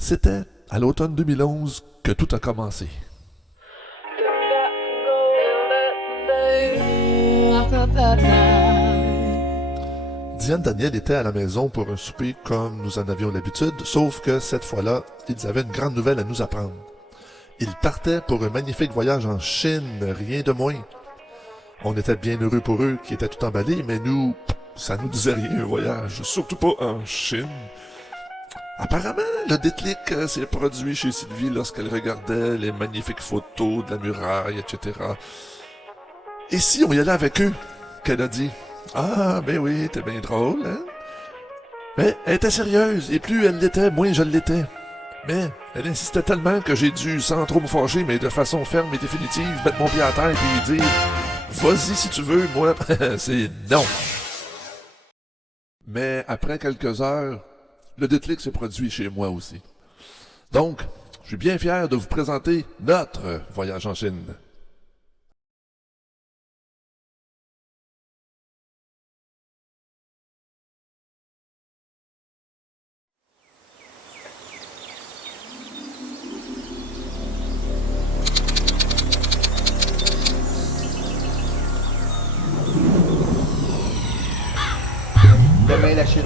C'était à l'automne 2011 que tout a commencé. Diane Daniel était à la maison pour un souper comme nous en avions l'habitude, sauf que cette fois-là, ils avaient une grande nouvelle à nous apprendre. Ils partaient pour un magnifique voyage en Chine, rien de moins. On était bien heureux pour eux qui étaient tout emballés, mais nous, ça nous disait rien un voyage, surtout pas en Chine. Apparemment, le déclic s'est produit chez Sylvie lorsqu'elle regardait les magnifiques photos de la muraille, etc. Et si on y allait avec eux, qu'elle a dit. Ah, ben oui, t'es bien drôle, hein? Mais elle était sérieuse, et plus elle l'était, moins je l'étais. Mais elle insistait tellement que j'ai dû, sans trop me fâcher, mais de façon ferme et définitive, mettre mon pied à terre et lui dire « Vas-y si tu veux, moi, c'est non! » Mais après quelques heures, le déclic s'est produit chez moi aussi. Donc, je suis bien fier de vous présenter notre voyage en Chine. Demain, la Chine.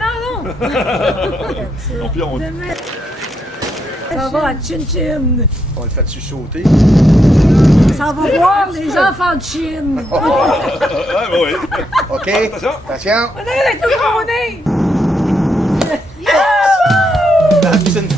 Non! Non, puis on... Demain. Ça va à Chin-Chin. On le fait-tu sauter? Ça va voir les enfants de Chine. Ah, oui. OK. Attention. On est avec le couronné. La piscine.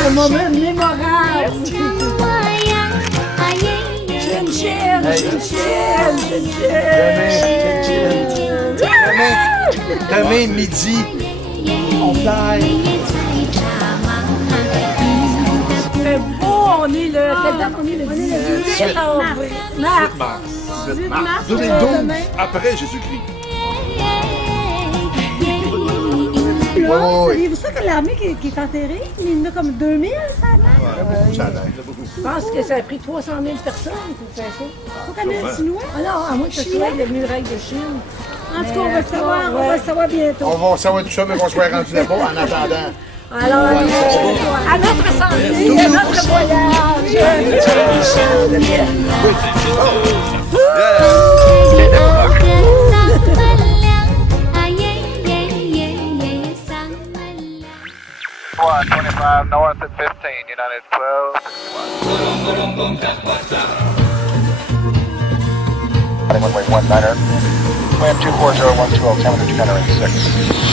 Un moment mémorable. Chin-Chin, Chin-Chin, Chin-Chin. Demain, midi, on fly. Il fait beau, on est le... Quelle date on est le 18 mars. 18 mars. 2012. Après Jésus-Christ. Oui. Saviez-vous ça que l'armée qui est enterrée, il y en a comme 2000, ça a l'air? Ça a l'air, beaucoup. Je pense que ça a pris 300 000 personnes pour faire ça. Pourquoi Sûrement. le Chinois? Ah non, à moins que ce soit le muraille de Chine. En tout cas, on va le Mais, savoir, on va le savoir bientôt. On va savoir tout ça, mais qu'on soit rendu là-bas en attendant. Alors, à notre santé, à notre voyage. One 25 north at 15, United 12. Runway 19er. Wind 240, 120, altimeter 206.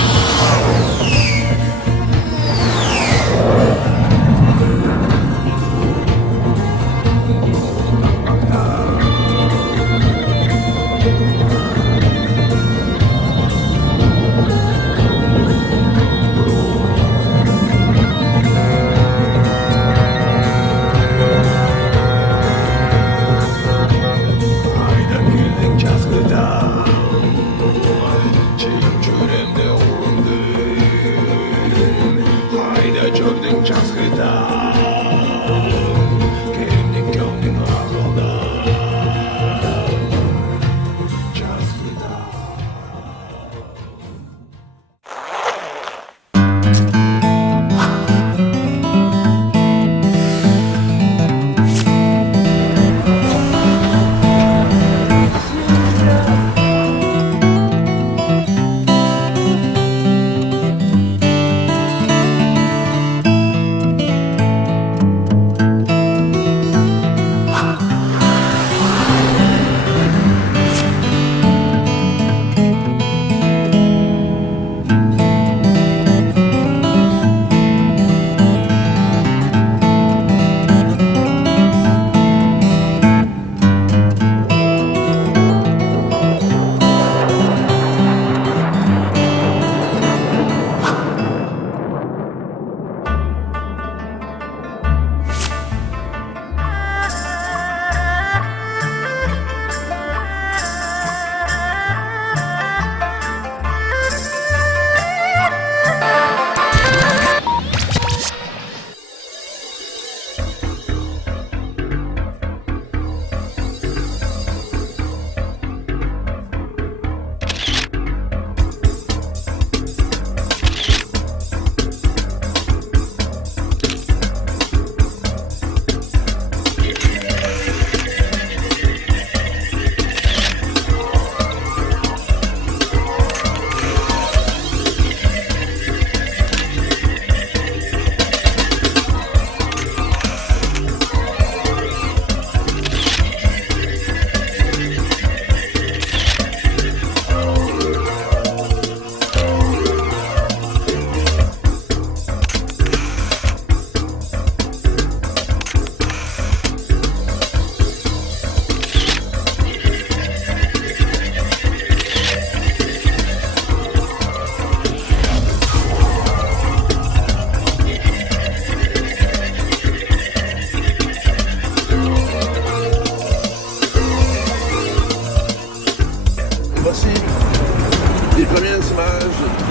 Hayda gördün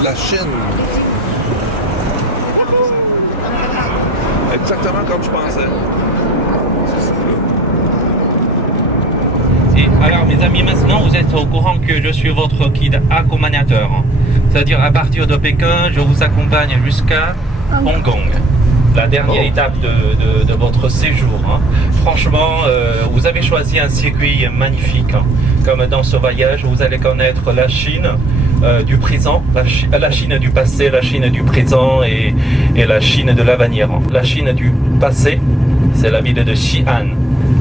la Chine. Exactement comme je pensais. Et alors, mes amis, maintenant, vous êtes au courant que je suis votre guide accompagnateur. C'est-à-dire, à partir de Pékin, je vous accompagne jusqu'à Hong Kong, la dernière étape de votre séjour. Franchement, vous avez choisi un circuit magnifique. Comme dans ce voyage, vous allez connaître la Chine du présent, la Chine du passé, la Chine du présent et la Chine de l'avenir. La Chine du passé, c'est la ville de Xi'an,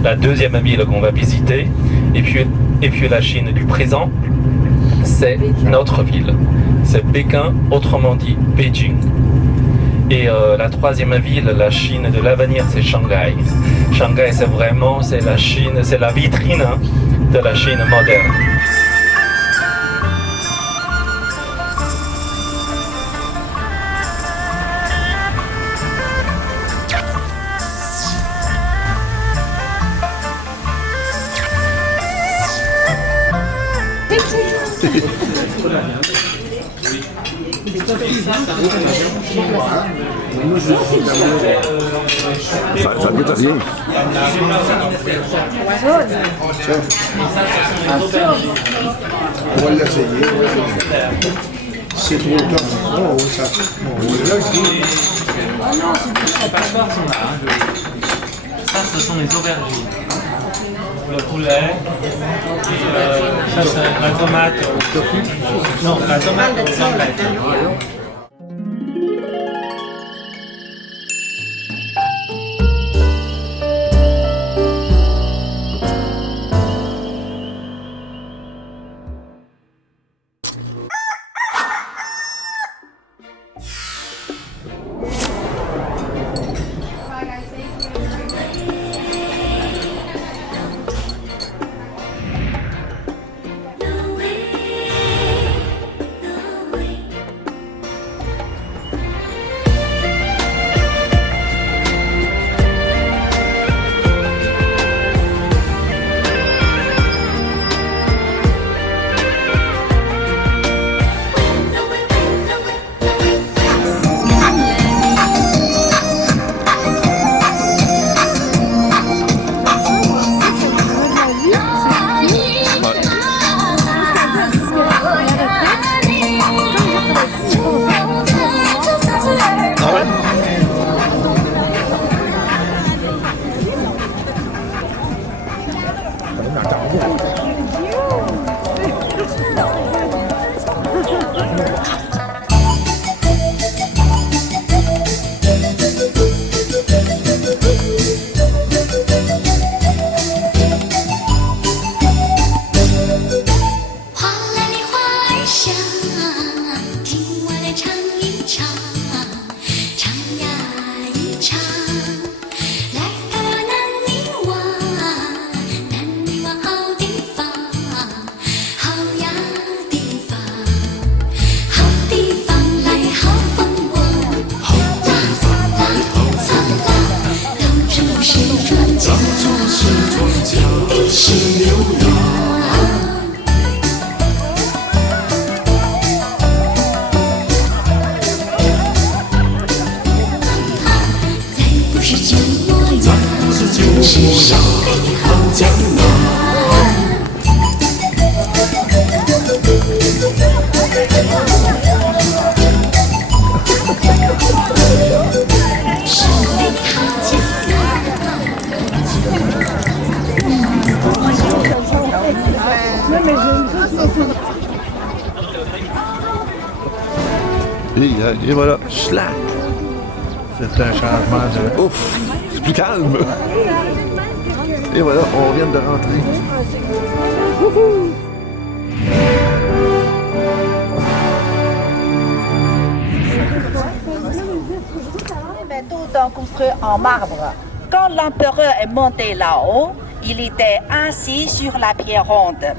la deuxième ville qu'on va visiter. Et puis la Chine du présent, c'est notre ville. C'est Pékin, autrement dit Beijing. Et la troisième ville, la Chine de l'avenir, c'est Shanghai. Shanghai, c'est la Chine, c'est la vitrine de la Chine moderne. Ça goûte à rien. On va l'essayer. C'est trop tard. Oh, ça. Ça, ce sont les aubergines. Le poulet, ça c'est la tomate au tofu. Non, la tomate au omelette. Et voilà, schlack! C'est un changement de... Ouf! C'est plus calme! Et voilà, on vient de rentrer. Tout construit en marbre. Quand l'empereur est monté là-haut, il était assis sur la pierre ronde.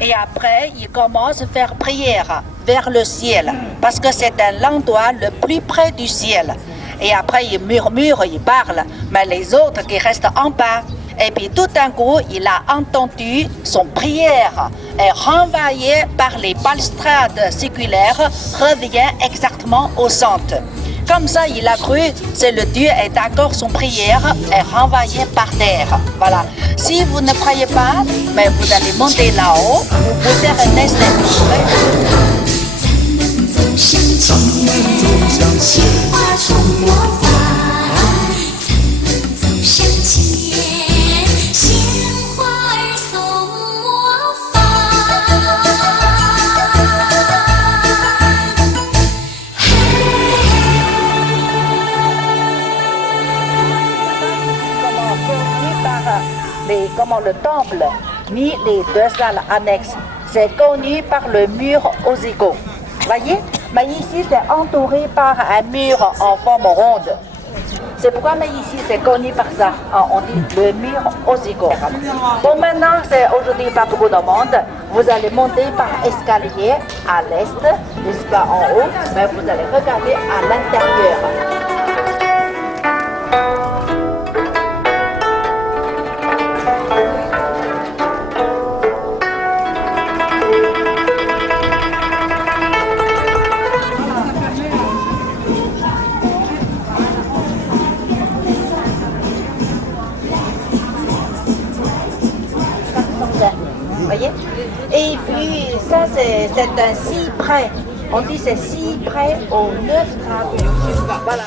Et après, il commence à faire prière vers le ciel, parce que c'est l'endroit le plus près du ciel. Et après, il murmure, il parle, mais les autres qui restent en bas. Et puis tout d'un coup, il a entendu son prière est renvoyé par les balustrades séculaires revient exactement au centre. Comme ça, il a cru, c'est le Dieu est d'accord, son prière est renvoyée par terre. Voilà. Si vous ne croyez pas, mais vous allez monter là-haut, vous pouvez rester. 咱们走向鲜花从魔法，咱们走向前，鲜花儿送魔法。Comment le temple, ni les deux salles annexes, c'est connu par le mur osigo. Voyez? Mais ici, c'est entouré par un mur en forme ronde. C'est pourquoi, mais ici, c'est connu par ça. On dit le mur osigo. Bon, maintenant, c'est aujourd'hui pas beaucoup de monde. Vous allez monter par escalier à l'est jusqu'en haut, mais vous allez regarder à l'intérieur. Voyez? Et puis ça c'est un cyprès. On dit c'est cyprès aux 9 dragons. Voilà.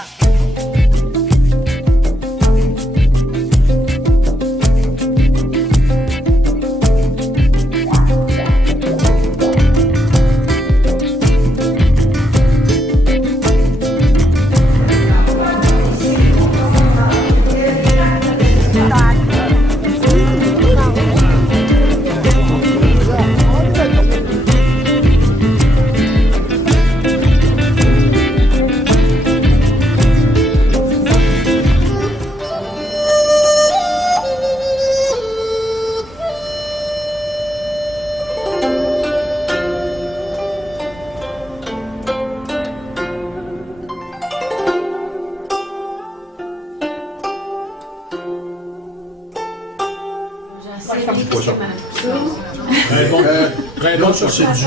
Très bon, ça c'est du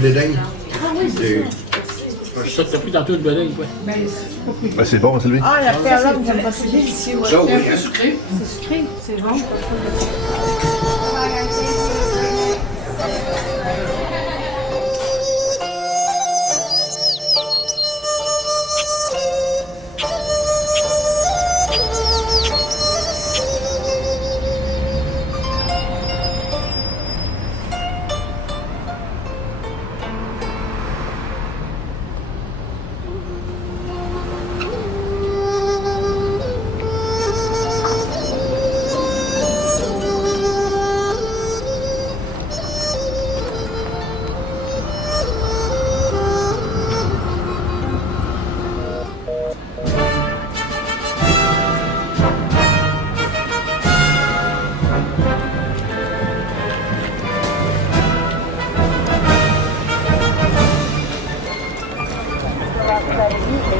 béding. Ça, t'as pris tantôt le béding, quoi. Ben, c'est bon, Sylvie. Ah, la perle, j'aime pas c'est délicieux. Ça, oui, hein. C'est sucré, c'est bon.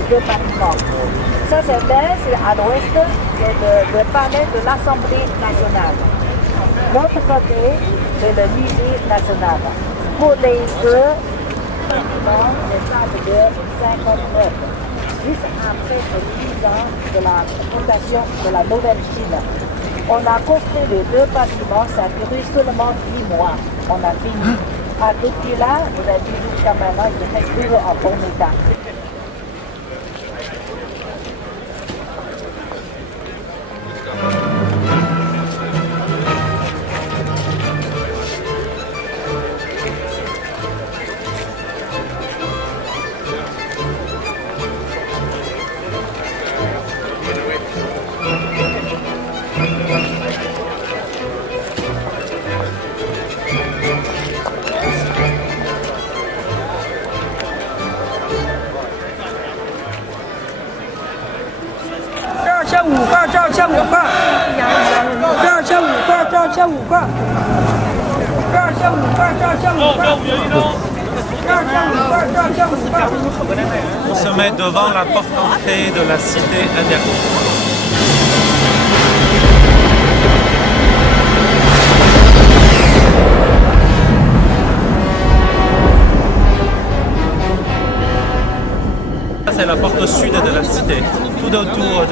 Deux bâtiments. Ça c'est à l'ouest, c'est le palais de l'Assemblée nationale. L'autre côté, c'est le musée national. Pour les deux bâtiments, les datent de 59, juste après les 10 ans de la fondation de la Nouvelle-Chine. On a construit les deux bâtiments, ça a duré seulement 10 mois. On a fini. Depuis là, vous avez vu jusqu'à maintenant, il reste toujours en bon état. On se met devant la porte d'entrée de la cité indienne. cité. Tout autour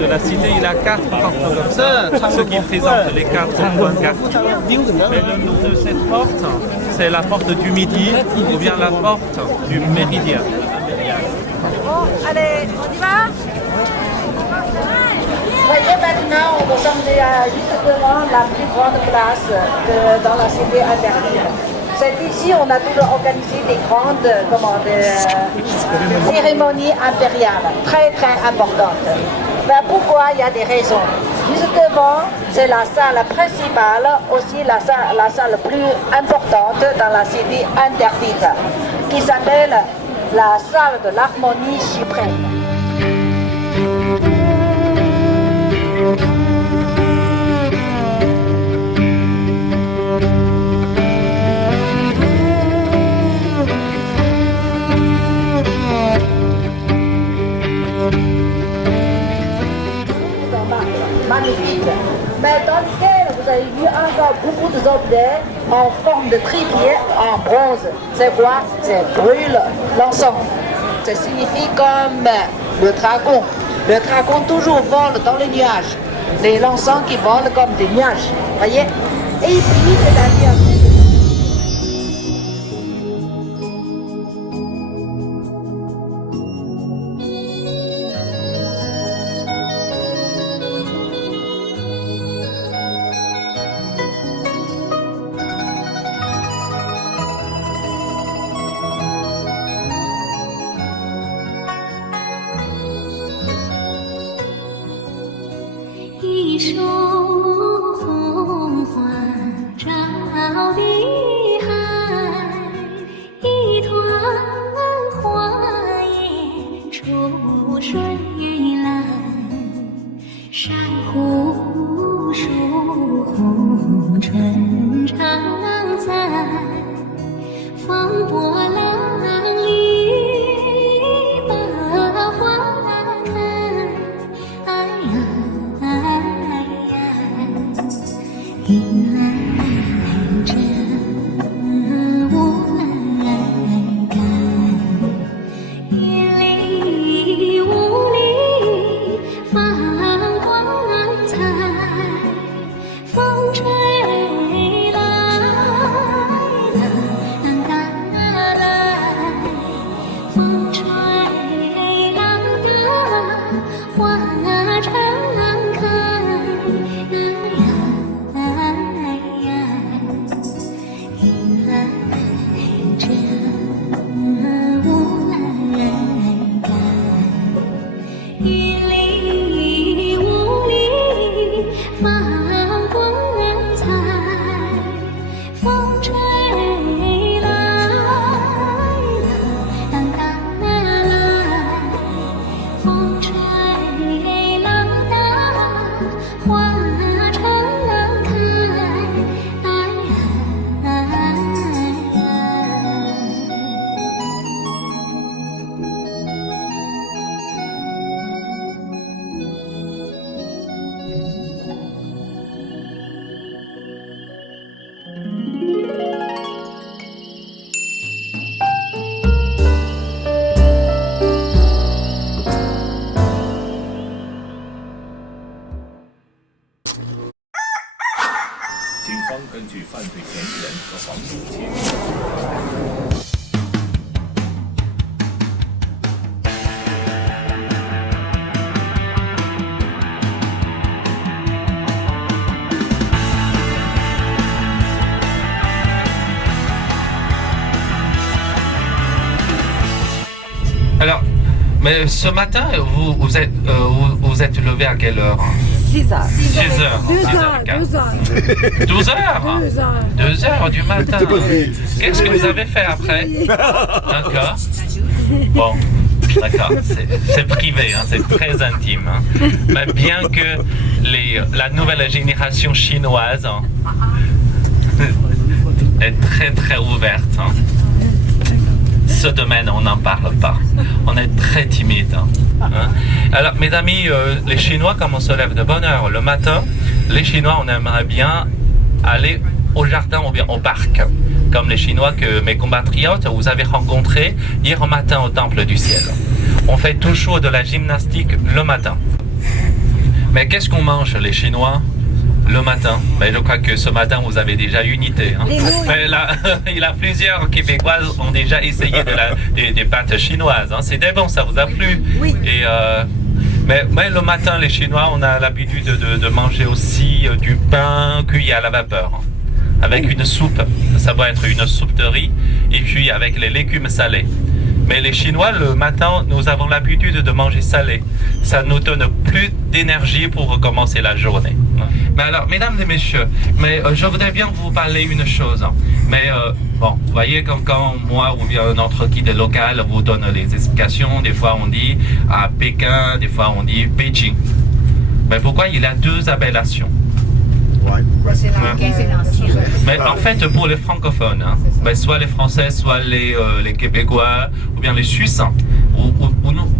de la cité, il y a 4 portes comme ça, ce qui présente les 4 points de quartier. Mais le nom de cette porte, c'est la porte du Midi ou bien la porte du Méridien. Bon, allez, on y va? Voyez maintenant, nous sommes juste devant la plus grande place dans la cité interdite. C'est ici on a toujours organisé des grandes cérémonies impériales, très très importantes. Ben, pourquoi? Il y a des raisons. Juste devant, c'est la salle principale, aussi la salle plus importante dans la cité interdite, qui s'appelle la salle de l'harmonie suprême. Magnifique. Mais dans lequel vous avez vu encore beaucoup d'objets en forme de trépied en bronze. C'est quoi? C'est brûle l'encens. Ça signifie comme le dragon. Le dragon toujours vole dans les nuages. L'encens qui vole comme des nuages. Voyez? Et puis, c'est-à-dire... Alors, mais ce matin, vous êtes levé à quelle heure? 6 heures. 6 heures. 2 heures. 12 heures 2 heures du matin. Qu'est-ce que vous avez fait après? D'accord. Bon, d'accord, c'est privé, hein, c'est très intime. Hein. Mais bien que la nouvelle génération chinoise est très très ouverte. Hein. Ce domaine, on n'en parle pas. On est très timide. Hein. Alors, mes amis, les Chinois, comme on se lève de bonne heure le matin, les Chinois, on aimerait bien aller au jardin ou bien au parc, comme les Chinois que mes compatriotes vous avez rencontrés hier matin au Temple du Ciel. On fait toujours de la gymnastique le matin. Mais qu'est-ce qu'on mange les Chinois le matin? Mais je crois que ce matin vous avez déjà une idée. Hein. Mais là, il y a plusieurs Québécoises ont déjà essayé des pâtes chinoises. Hein. C'était bon, ça vous a plu? Oui. Et, mais le matin, les Chinois, on a l'habitude de manger aussi du pain cuit à la vapeur. Avec une soupe, ça va être une soupe de riz, et puis avec les légumes salés. Mais les Chinois, le matin, nous avons l'habitude de manger salé. Ça nous donne plus d'énergie pour recommencer la journée. Mais alors, mesdames et messieurs, je voudrais bien vous parler une chose. Mais bon, vous voyez, quand moi ou bien notre guide local vous donne les explications, des fois on dit à Pékin, des fois on dit Beijing. Mais pourquoi il y a deux appellations? Mais en fait, pour les francophones, hein, soit les Français, soit les Québécois, ou bien les Suisses,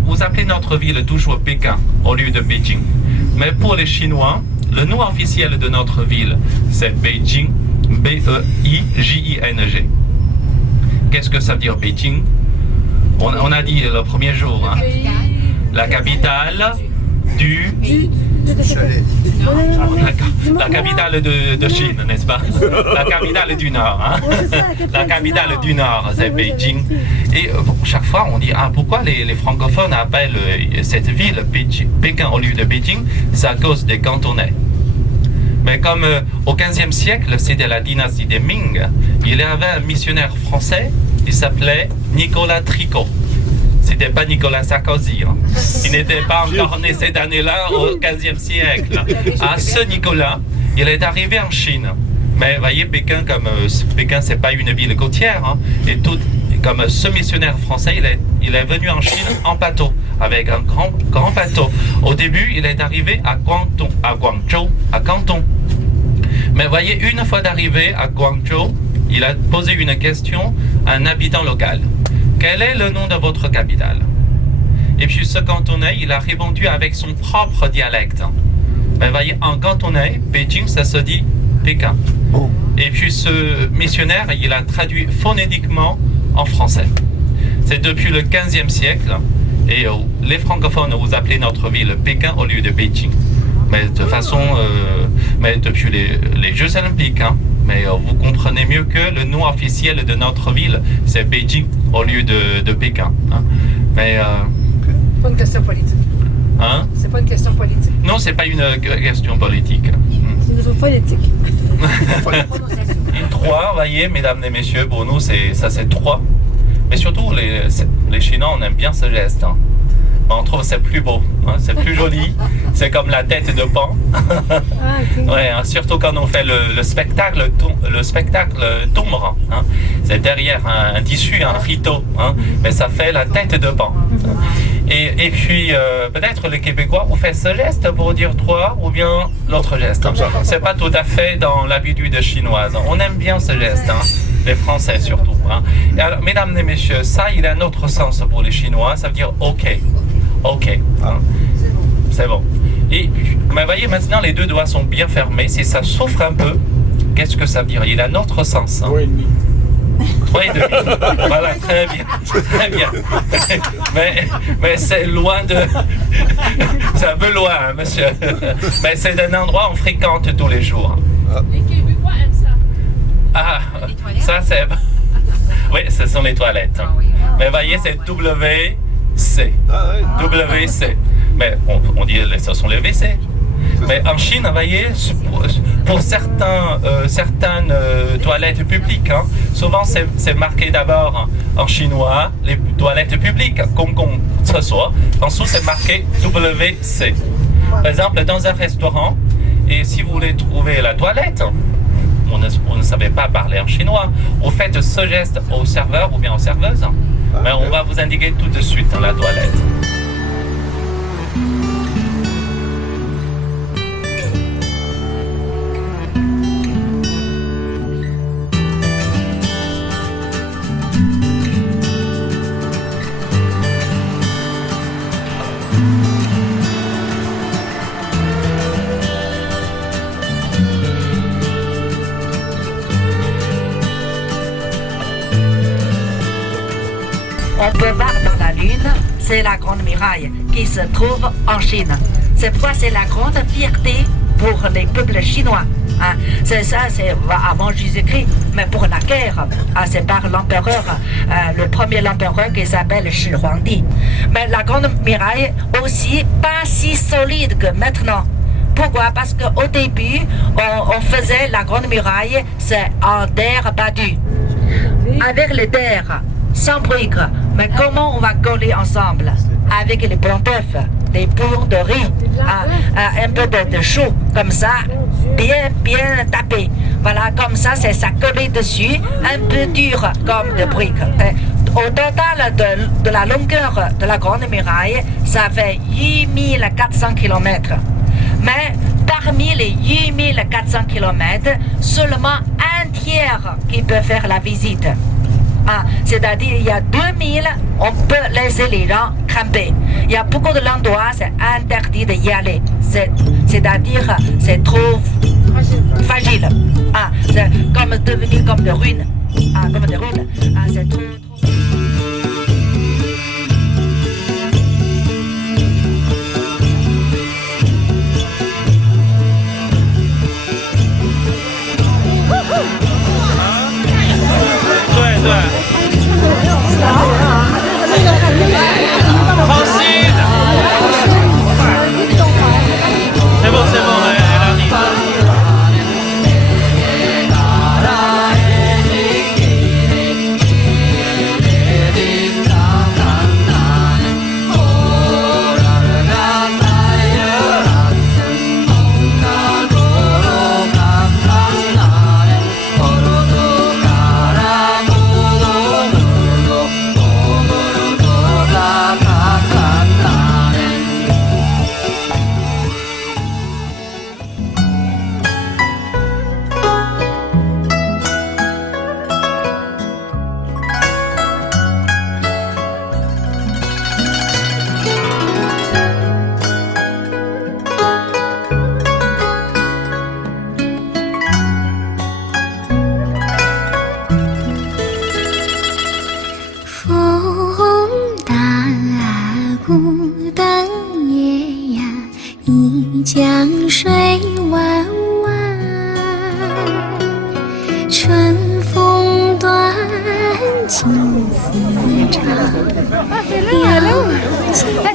vous appelez notre ville toujours Pékin au lieu de Beijing. Mais pour les Chinois, le nom officiel de notre ville, c'est Beijing, B-E-I-J-I-N-G. Qu'est-ce que ça veut dire Beijing? On a dit le premier jour, hein, la capitale la capitale de Chine, n'est-ce pas? La capitale du Nord. Hein? La capitale du Nord, c'est Beijing. Et chaque fois, on dit, pourquoi les francophones appellent cette ville Pékin au lieu de Beijing? C'est à cause des Cantonais. Mais comme au XVe siècle, c'était la dynastie des Ming, il y avait un missionnaire français, il s'appelait Nicolas Tricot. C'était pas Nicolas Sarkozy. Hein. Il n'était pas encore né cette année-là au XVe siècle. Ce Nicolas, il est arrivé en Chine. Mais voyez, Pékin, Pékin, c'est pas une ville côtière. Hein. Et comme ce missionnaire français, il est venu en Chine en bateau, avec un grand bateau. Au début, il est arrivé à Guangzhou, à Canton. Mais voyez, une fois d'arrivé à Guangzhou, il a posé une question à un habitant local. Quel est le nom de votre capitale? Et puis ce cantonais, il a répondu avec son propre dialecte. Ben, voyez, en cantonais, Beijing, ça se dit Pékin. Et puis ce missionnaire, il a traduit phonétiquement en français. C'est depuis le XVe siècle, et les francophones, vous appelez notre ville Pékin au lieu de Beijing. Mais de façon, mais depuis les Jeux Olympiques, hein, mais vous comprenez mieux que le nom officiel de notre ville, c'est Beijing au lieu de Pékin. Hein. Mais pas une question politique. Hein? C'est pas une question politique. Non, c'est pas une question politique. C'est une question politique. Une 3, voyez, mesdames et messieurs, pour nous, c'est 3. Mais surtout, les Chinois, on aime bien ce geste. Hein. On trouve que c'est plus beau, hein, c'est plus joli, c'est comme la tête de pan. Okay. Ouais, hein, surtout quand on fait le spectacle d'ombre, hein, c'est derrière un tissu, un rideau, hein, mais ça fait la tête de pan. Et puis peut-être les Québécois vous faites ce geste pour dire 3 ou bien l'autre geste. C'est pas tout à fait dans l'habitude chinoise. On aime bien ce geste, hein, les Français surtout. Hein. Et alors, mesdames et messieurs, ça il a un autre sens pour les Chinois, ça veut dire OK. OK. Hein. C'est bon. Et mais voyez, maintenant les deux doigts sont bien fermés. Si ça souffre un peu, qu'est-ce que ça veut dire? Il a un autre sens. Hein. 3,5. Voilà, très bien. Très bien. Mais c'est loin de... C'est un peu loin, hein, monsieur. Mais c'est un endroit qu'on fréquente tous les jours. Les Québécois aiment ça. Ah, ça c'est... Oui, ce sont les toilettes. Mais voyez, c'est WC. WC. Mais on dit que ce sont les WC. Mais en Chine, vous voyez, pour certaines toilettes publiques, hein, souvent c'est marqué d'abord en chinois, les toilettes publiques, Gong ce soit. En dessous, c'est marqué WC. Par exemple, dans un restaurant, et si vous voulez trouver la toilette, on ne savait pas parler en chinois, vous faites ce geste au serveur ou bien aux serveuses, mais on va vous indiquer tout de suite la toilette. On peut voir dans la Lune ce c'est la Grande Muraille qui se trouve en Chine. C'est pourquoi c'est la grande fierté pour les peuples chinois. Hein. C'est ça, c'est avant Jésus-Christ, mais pour la guerre, c'est par l'empereur, le premier empereur qui s'appelle Shi Huangdi. Mais la Grande Muraille aussi pas si solide que maintenant. Pourquoi? Parce qu'au début, on faisait la Grande Muraille, c'est en terre battue, avec les terres, sans briques. Mais comment on va coller ensemble? Avec les blancs d'œufs, des bouillons de riz, un peu de chou, comme ça, bien tapé. Voilà, comme ça, c'est ça collé dessus, un peu dur comme de briques. Au total de la longueur de la Grande Muraille, ça fait 8400 km. Mais parmi les 8400 km, seulement un tiers qui peut faire la visite. C'est-à-dire il y a 2000, on peut laisser les gens camper. Il y a beaucoup d'endroits, c'est interdit d'y aller. C'est-à-dire c'est trop fragile. C'est comme devenu comme des ruines. Comme des ruines. C'est trop... Francine! C'est bon, elle arrive.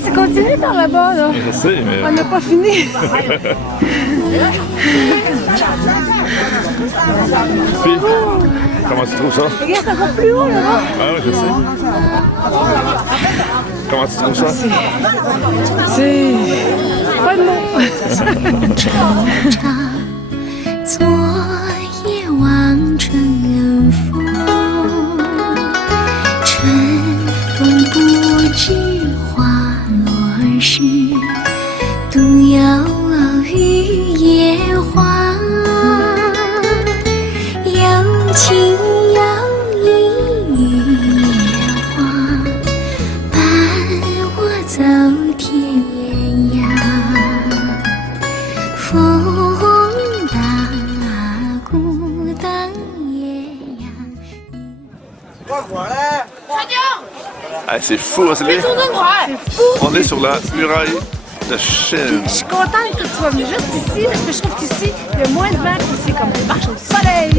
Ça continue par là-bas, là. Je sais, mais... On n'a pas fini. Puis, comment tu trouves ça? Regarde, c'est encore plus haut, là-bas. Ah oui, je sais. Comment tu trouves ça? C'est... pas de mots. 昨夜望春风，春风不知花落时，独有雨夜花。有情有义雨夜花，伴我走天涯。风大鼓荡夜呀。 Ah, c'est fou, c'est les... On est sur la muraille de Chine. Je suis contente que tu sois venu juste ici, parce que je trouve qu'ici, il y a moins de vent qu'ici, comme on marche au soleil.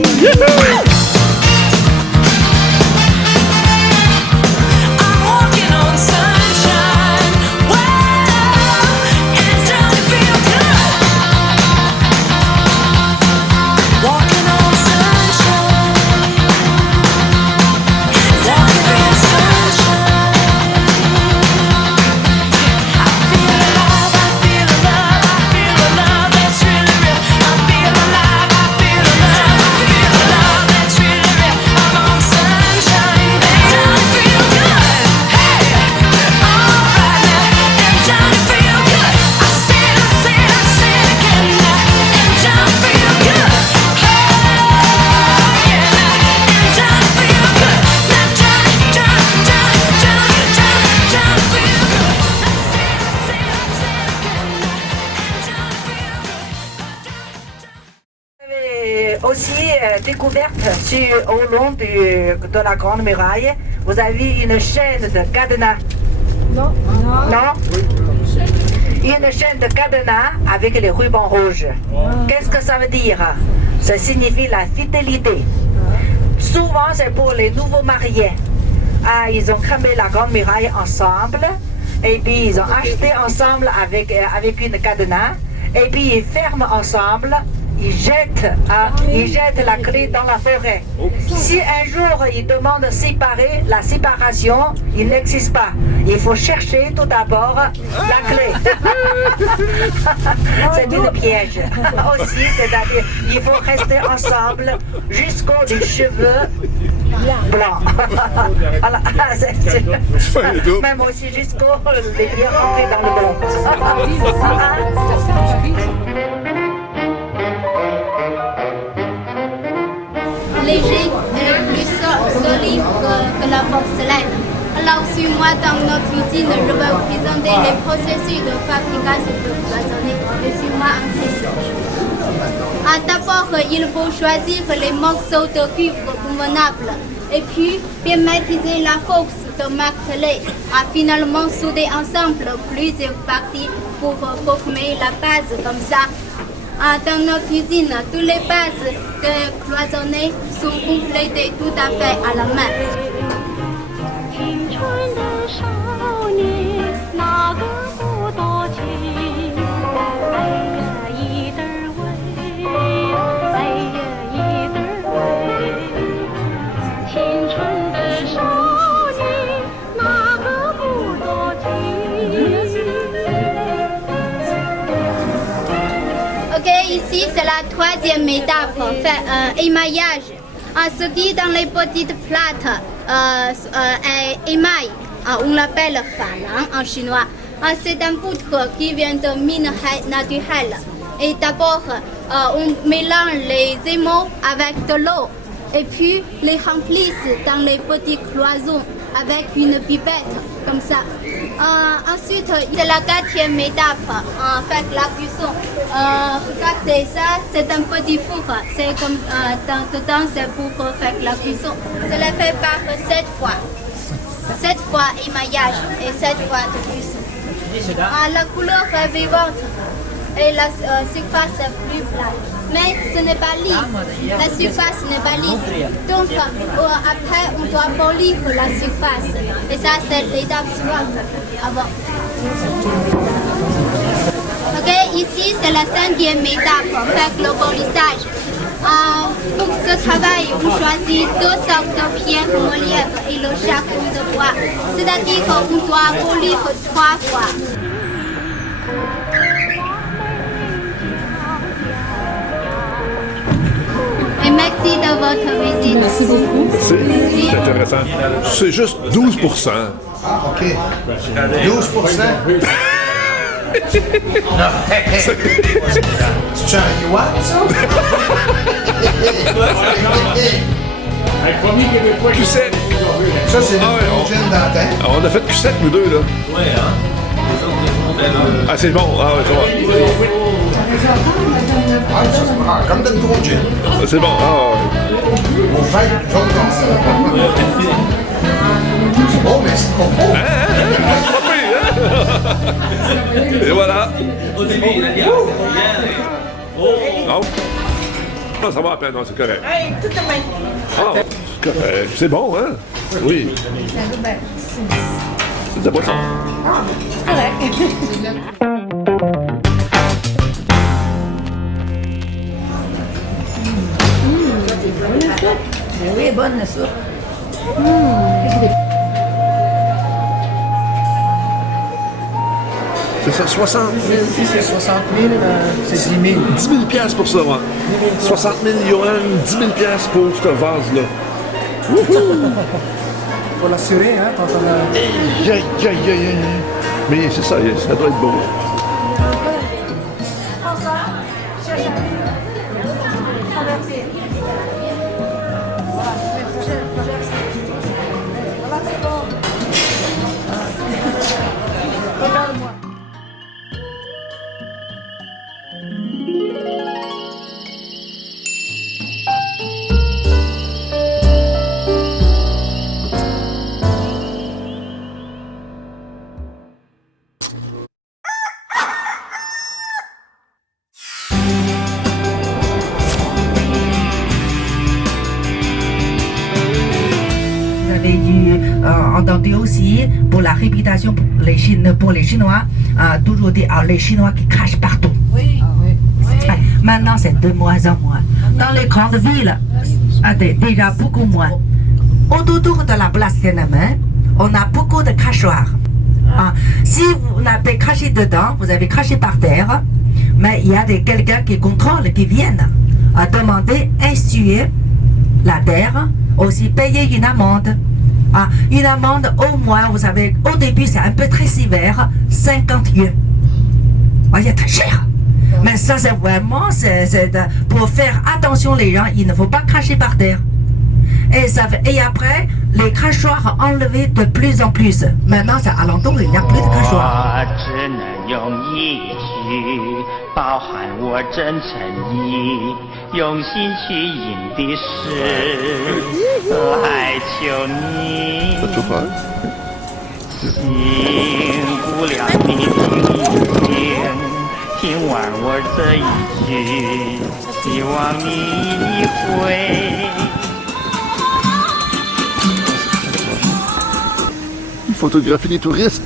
Aussi découverte au long de la Grande Muraille, vous avez une chaîne de cadenas. Non. Non? Une chaîne de cadenas avec les rubans rouges. Qu'est-ce que ça veut dire? Ça signifie la fidélité. Souvent, c'est pour les nouveaux mariés. Ah, ils ont cramé la grande muraille ensemble. Et puis, ils ont acheté ensemble avec une cadenas. Et puis, ils ferment ensemble. Ils jettent la clé dans la forêt. Si un jour ils demandent de séparer, la séparation, il n'existe pas. Il faut chercher tout d'abord la clé. C'est une piège. Aussi, c'est-à-dire, il faut rester ensemble jusqu'aux des cheveux blancs. Voilà, même aussi jusqu'aux les pieds rentrés dans le blanc. Léger et plus solide que la porcelaine. Alors, suis-moi dans notre usine, je vais vous présenter les processus de fabrication de cloisonnées. Et suis-moi en question. D'abord, il faut choisir les morceaux de cuivre convenables. Et puis, bien maîtriser la force de marteler. Finalement, souder ensemble plusieurs parties pour former la base comme ça. Dans notre usine, toutes les bases de cloisonnées sont complétées tout à fait à la main. Ici, c'est la troisième étape, fait émaillage. Ce qui dans les petites plates émail, on l'appelle falang en chinois. C'est un poudre qui vient de mine naturelle. Et d'abord, on mélange les émaux avec de l'eau et puis les remplissent dans les petits cloisons avec une pipette, comme ça. Ensuite, c'est la quatrième étape, faire la cuisson. Regardez ça, c'est un petit four. C'est comme dedans, c'est pour faire la cuisson. Je l'ai fait par 7 fois. 7 fois émaillage et 7 fois de cuisson. La couleur est vivante et la surface est plus plate. Mais ce n'est pas lisse. La surface n'est pas lisse. Donc après, on doit polir la surface. Et ça, c'est l'étape suivante. Avant. Ok, ici, c'est la cinquième étape, faire le polissage. Pour ce travail, on choisit 2 sortes de pierres relief et le charbon de bois. C'est-à-dire qu'on doit polir 3 fois. Et merci de votre visite. Merci beaucoup. C'est intéressant. C'est juste 12%. Ah, OK. 12%? C'est un yuan, ça? Cussette. Ça, c'est Ah ouais, le gin dans la tête. On a fait cussette, nous deux, là. Ah, c'est bon. Ah, ouais, ça va. Ah, ça, comme de gros gin. C'est bon. Ah, ouais. Au fait, nous autres, c'est beau, mais c'est pas beau. Pas pire, hein? Et voilà. Non. Non, ça va à peine, non, c'est correct. Ah, c'est correct. C'est bon, hein? Oui. C'est de la boisson. Oui, bonne la soupe. C'est ça, 60 000. Si c'est 60 000, c'est 10 000. 10 000 piastres pour ça, ouais. 60 000 yuan, 10 000 piastres pour ce vase-là. Faut l'assurer, hein, quand on a... Aïe, aïe, aïe, aïe. Mais c'est ça, ça doit être beau. entendu aussi pour la réputation pour les Chinois, toujours dit les Chinois qui crachent partout. Oui. Maintenant, c'est de moins en moins. Dans les grandes villes, déjà beaucoup moins. Autour de la place Tiananmen, on a beaucoup de crachoirs. Si vous n'avez craché dedans, vous avez craché par terre, mais il y a quelqu'un qui contrôle, qui viennent demander essuyer la terre, aussi payer une amende. Une amende au moins, vous savez, au début c'est un peu très sévère, 50 yuan. C'est très cher. Mais ça c'est vraiment, pour faire attention les gens, il ne faut pas cracher par terre. Et après, les crachoirs enlevés de plus en plus. Maintenant, c'est alentour, il n'y a plus de crachoirs. Photographie des touristes.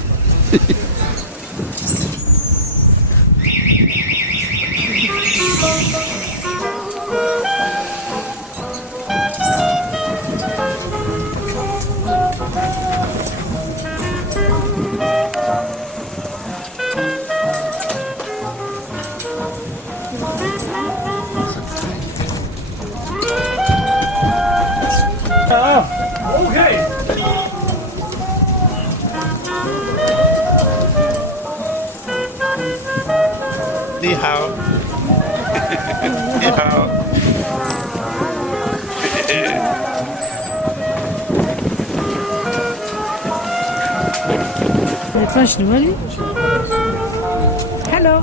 Okay. 你好，你好。Il est pas chinois, lui? Hello!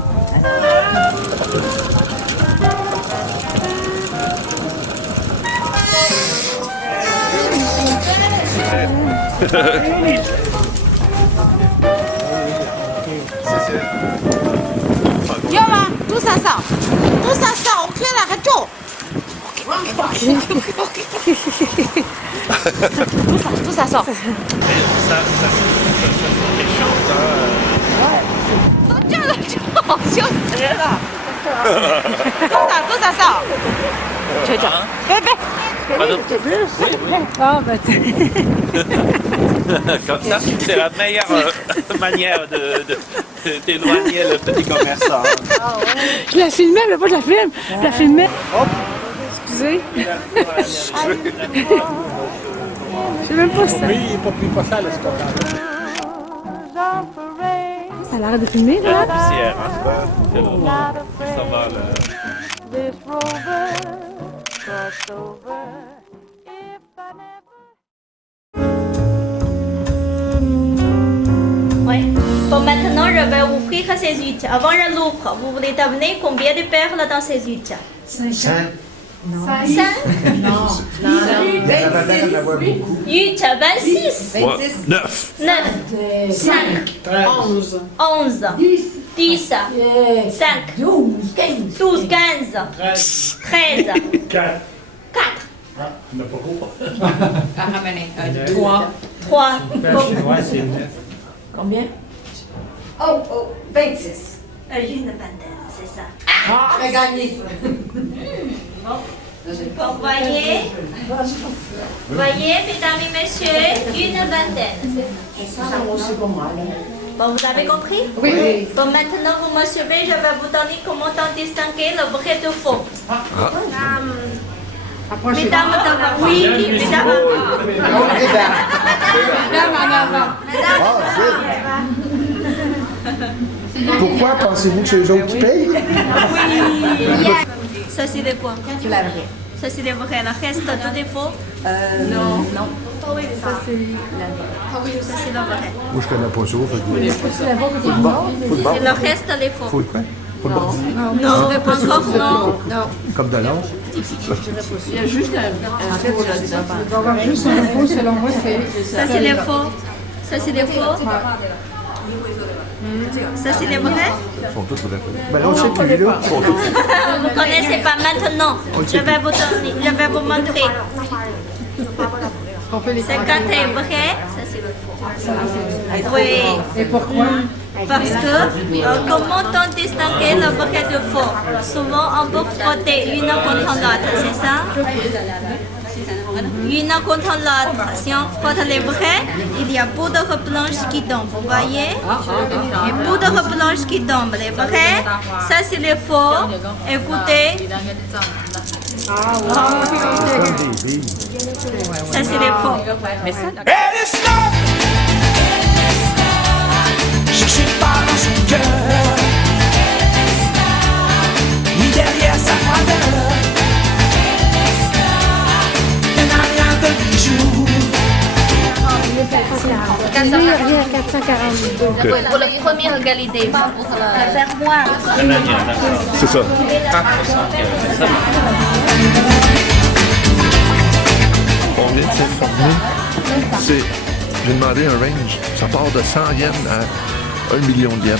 D'où ça sort? D'où ça sort? On crée la radio. D'où ça sort? Ça méchant, ça. D'où ça sort? Bébé. Ah, ben, Comme ça, c'est la meilleure manière d'éloigner le petit commerçant. je la filmais, mais pas je la filme. Je la filmais. Excusez. Je sais même pas si ça. Oui, il n'est pas sale, ce spectacle. Ça a l'air de filmer, là. Poussière, hein? Ça va, là. Ouais. Bon, maintenant, je vais ouvrir ces huttes. Avant, je l'ouvre. Vous voulez t'amener combien de perles dans ces huttes? 5. 5? Non. 8, 26. 9. 9. 5. 11. 11. 10. 5. 12. 15. 13. 4. 3. Combien? Oh, 26. Une vingtaine, c'est ça. Ah, j'ai gagné. Bon, voyez, mesdames et messieurs, une vingtaine. Bon, vous avez compris? Oui. Bon, maintenant, vous me suivez, je vais vous donner comment distinguer le vrai du faux. Mesdames, oui, mesdames. Mesdames en avant. Pourquoi pensez-vous que c'est les autres qui payent? Ça, c'est des quoi? C'est la vraie. Ça, c'est des vrais. Le reste, tout est faux? Non. Ça, c'est la vraie. Ça, c'est le vrai. Moi, je connais pas ça. Et le reste, les faux. Football. Football. Non, encore non. Comme de l'ange. Il y a juste un fait, il doit avoir juste un faux selon moi. Ça, c'est les faux. Ça, c'est les faux. Ça, c'est les vrais? Ils sont tous vrais. Ben là, on sait plus, là. Vous ne connaissez pas maintenant. Je vais vous donner, je vais vous montrer. C'est quand c'est vrai, ça c'est le faux. Oui. Et pourquoi? Parce que comment on distingue le vrai du faux? Souvent on peut frotter une contre l'autre, c'est ça? Une contre l'autre. Si on frotte les vrais, il y a poudre blanche qui tombe, vous voyez? Et poudre blanche qui tombe, les vrais, ça c'est les faux. Écoutez. Ça c'est les faux. Mais ça, Cherchez pas dans son cœur, ni derrière sa froideur. Il n'a rien de bijou. Lui, il revient à 442. Pour le premier qualité, pas pour le faire moi. C'est ça. 475, c'est ça. On vient de s'informer. J'ai demandé un range. Ça part de 100 yens à 1 million de yens.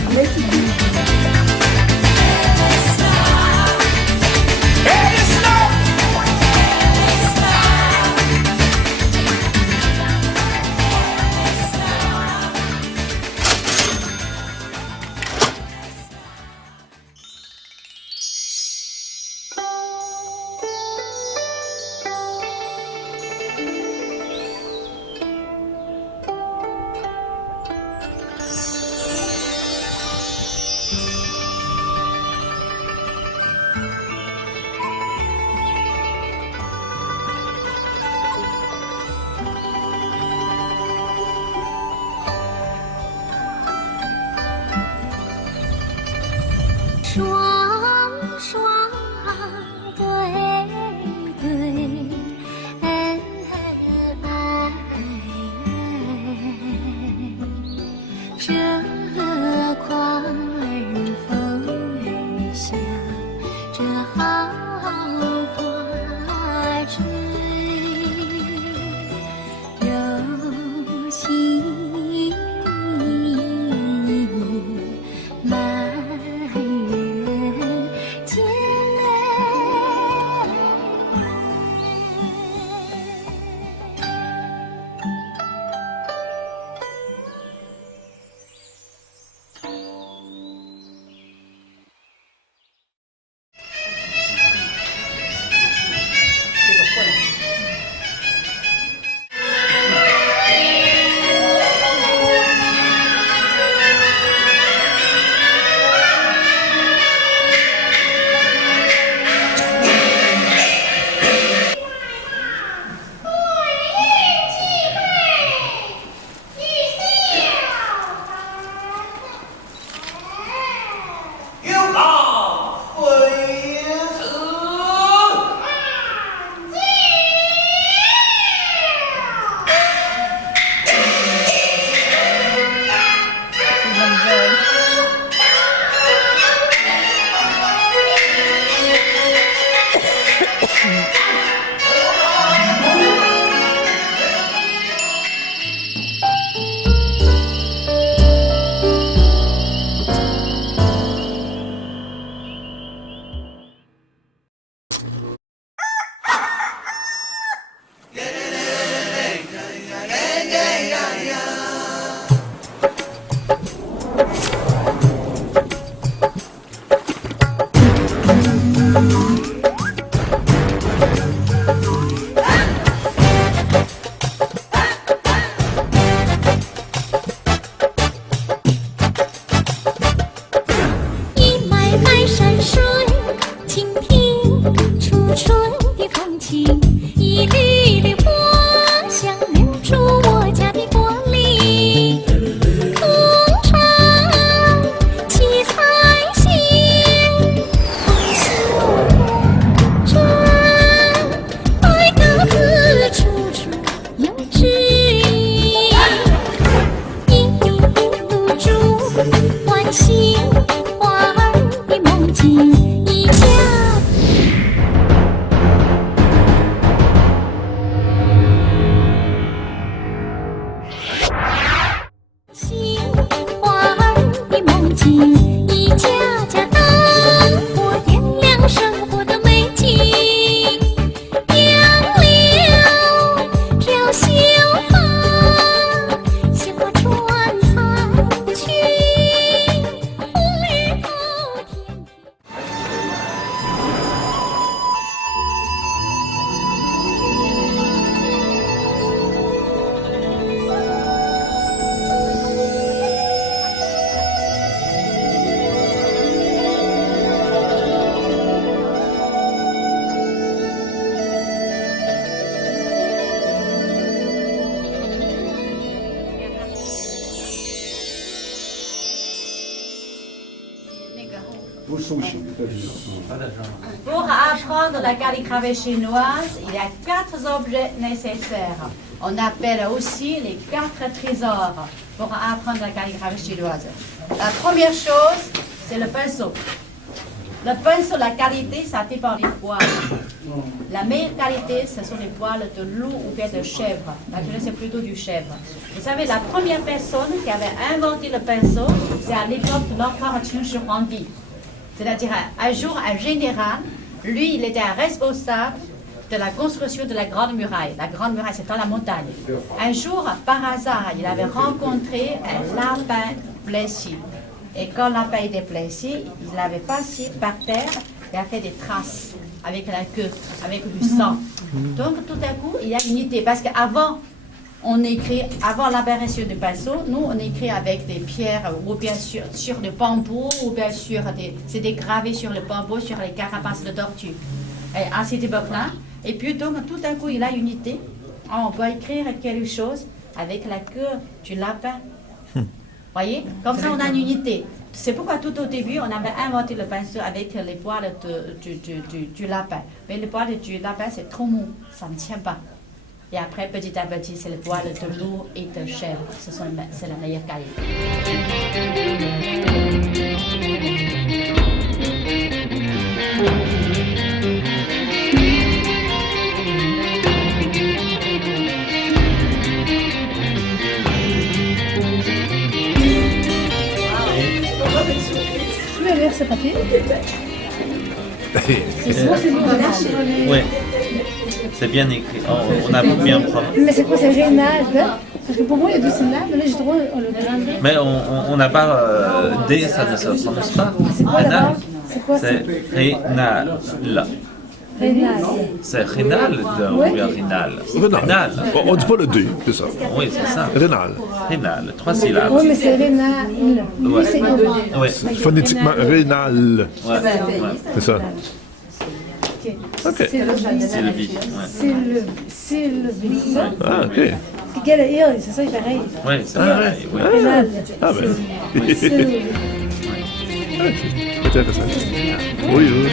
Pour apprendre la calligraphie chinoise, il y a 4 objets nécessaires. On appelle aussi les 4 trésors pour apprendre la calligraphie chinoise. La première chose, c'est le pinceau. Le pinceau, la qualité, ça dépend des poils. La meilleure qualité, ce sont les poils de loup ou bien de chèvre. Naturellement, c'est plutôt du chèvre. Vous savez, la première personne qui avait inventé le pinceau, c'est à l'époque de l'empereur Qin Shi Huangdi. C'est-à-dire, un jour, un général, lui, il était responsable de la construction de la Grande Muraille. La Grande Muraille, c'est dans la montagne. Un jour, par hasard, il avait rencontré un lapin blessé. Et quand le lapin était blessé, il l'avait passé par terre et a fait des traces avec la queue, avec du sang. Donc, tout à coup, il y a une idée. Parce qu'avant, on écrit, avant l'apparition du pinceau, nous, on écrit avec des pierres, ou bien sur du bambou, ou bien sur c'est des gravés sur le bambou, sur les carapaces de tortue. Et à cette époque-là, et puis donc, tout à coup, il a une idée. On peut écrire quelque chose avec la queue du lapin. Voyez, comme ça, on a une unité. C'est pourquoi tout au début, on avait inventé le pinceau avec les poils du lapin. Mais les poils du lapin, c'est trop mou, ça ne tient pas. Et après, petit à petit, c'est les poils de loup et de chèvre. C'est la meilleure qualité. Tu veux lire ce papier? C'est quoi, c'est Oui. C'est bien écrit. On a bien prononcé. Mais c'est quoi, c'est Rénal? Parce que pour moi, il y a 2 syllabes, là, j'ai droit à le Mais on n'a pas D, ça ne se prononce pas. C'est quoi d'abord? C'est quoi? C'est Rénal. Rénal. C'est Rénal ou bien Rénal? Rénal. On dit pas le D, c'est ça. Oui, c'est ça. Rénal. Rénal, 3 syllabes. Oui, mais c'est Rénal. Ouais. C'est Ouais. Phonétiquement, Rénal. Ouais. C'est ça. OK. C'est le Sylvie. Ouais. C'est le ça. Ah, OK. Quel est c'est ça, il est pareil. Oui, c'est pareil. Oui. Rénal. Ah, ben. C'est Intéressant. Oui, oui.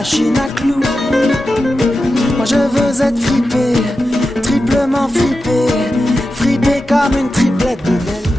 Machine à clous. Moi je veux être fripé, triplement fripé, fripé comme une triplette de belle.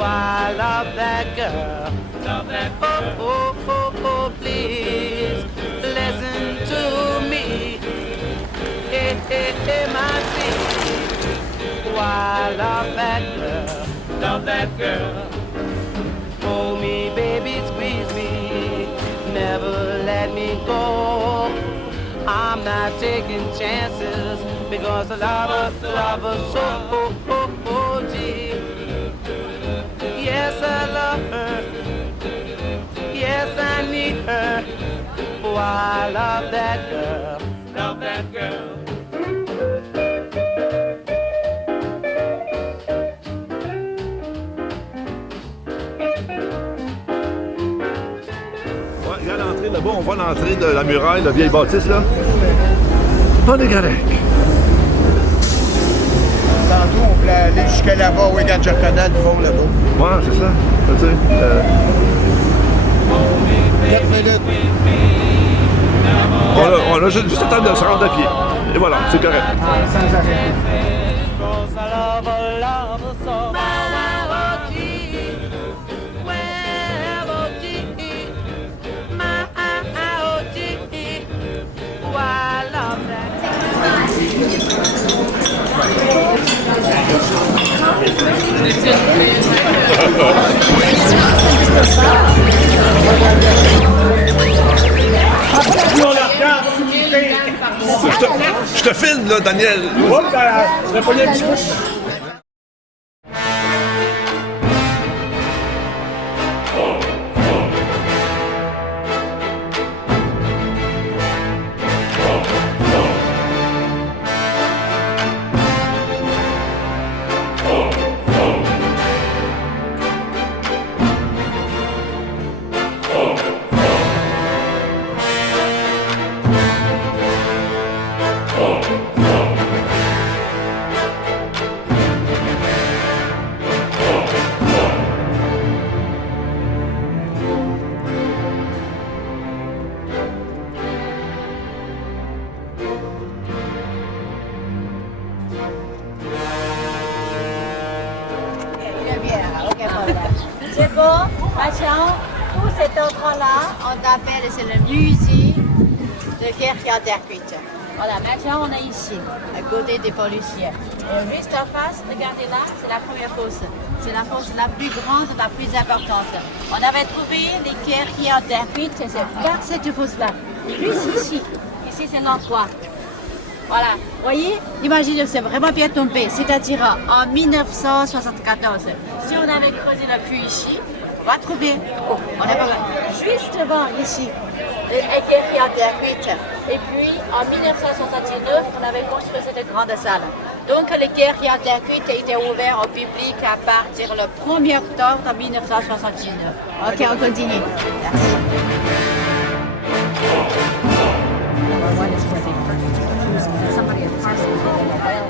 Oh, I love that girl. Love that girl. Oh, oh, oh, oh, please listen to me. Hey, hey, hey, my baby. Oh, I love that girl. Love that girl. Hold me, baby, squeeze me. Never let me go. I'm not taking chances because love her so deep. Yes, I love her. Yes, I need her. Oh, I love that girl. Love that girl. Ouais, regarde l'entrée là-bas, on voit l'entrée de la muraille, la vieille bâtisse là. On est correct. Tantôt, on voulait aller jusqu'à là-bas, oui, quand je reconnais le fond là-bas. Ouais, c'est ça. Tu sais, 4 minutes. on a juste le temps de se rendre à pied. Et voilà, c'est correct. Sans arrêter. Je te filme là, Daniel. C'est bon, Machin, tout cet endroit-là, on appelle, c'est le musée de guerre qui a intercuite. Voilà, maintenant on est ici, à côté des policiers. Et juste en face, regardez là, c'est la première fosse. C'est la fosse la plus grande, la plus importante. On avait trouvé les guerres qui ont intercuite, c'est par cette fosse-là. Juste ici, ici c'est l'endroit. Voilà, vous voyez, l'imagine c'est vraiment bien tombé, c'est-à-dire en 1974. Si on avait creusé le puits ici, on va trouver, on est pas mal. Juste devant ici, les guerriers intercuites. Et puis en 1979, on avait construit cette grande salle. Donc les guerriers intercuites étaient ouverts au public à partir le 1er octobre 1979. Ok, on continue. Merci. Somebody at Parsons did it well.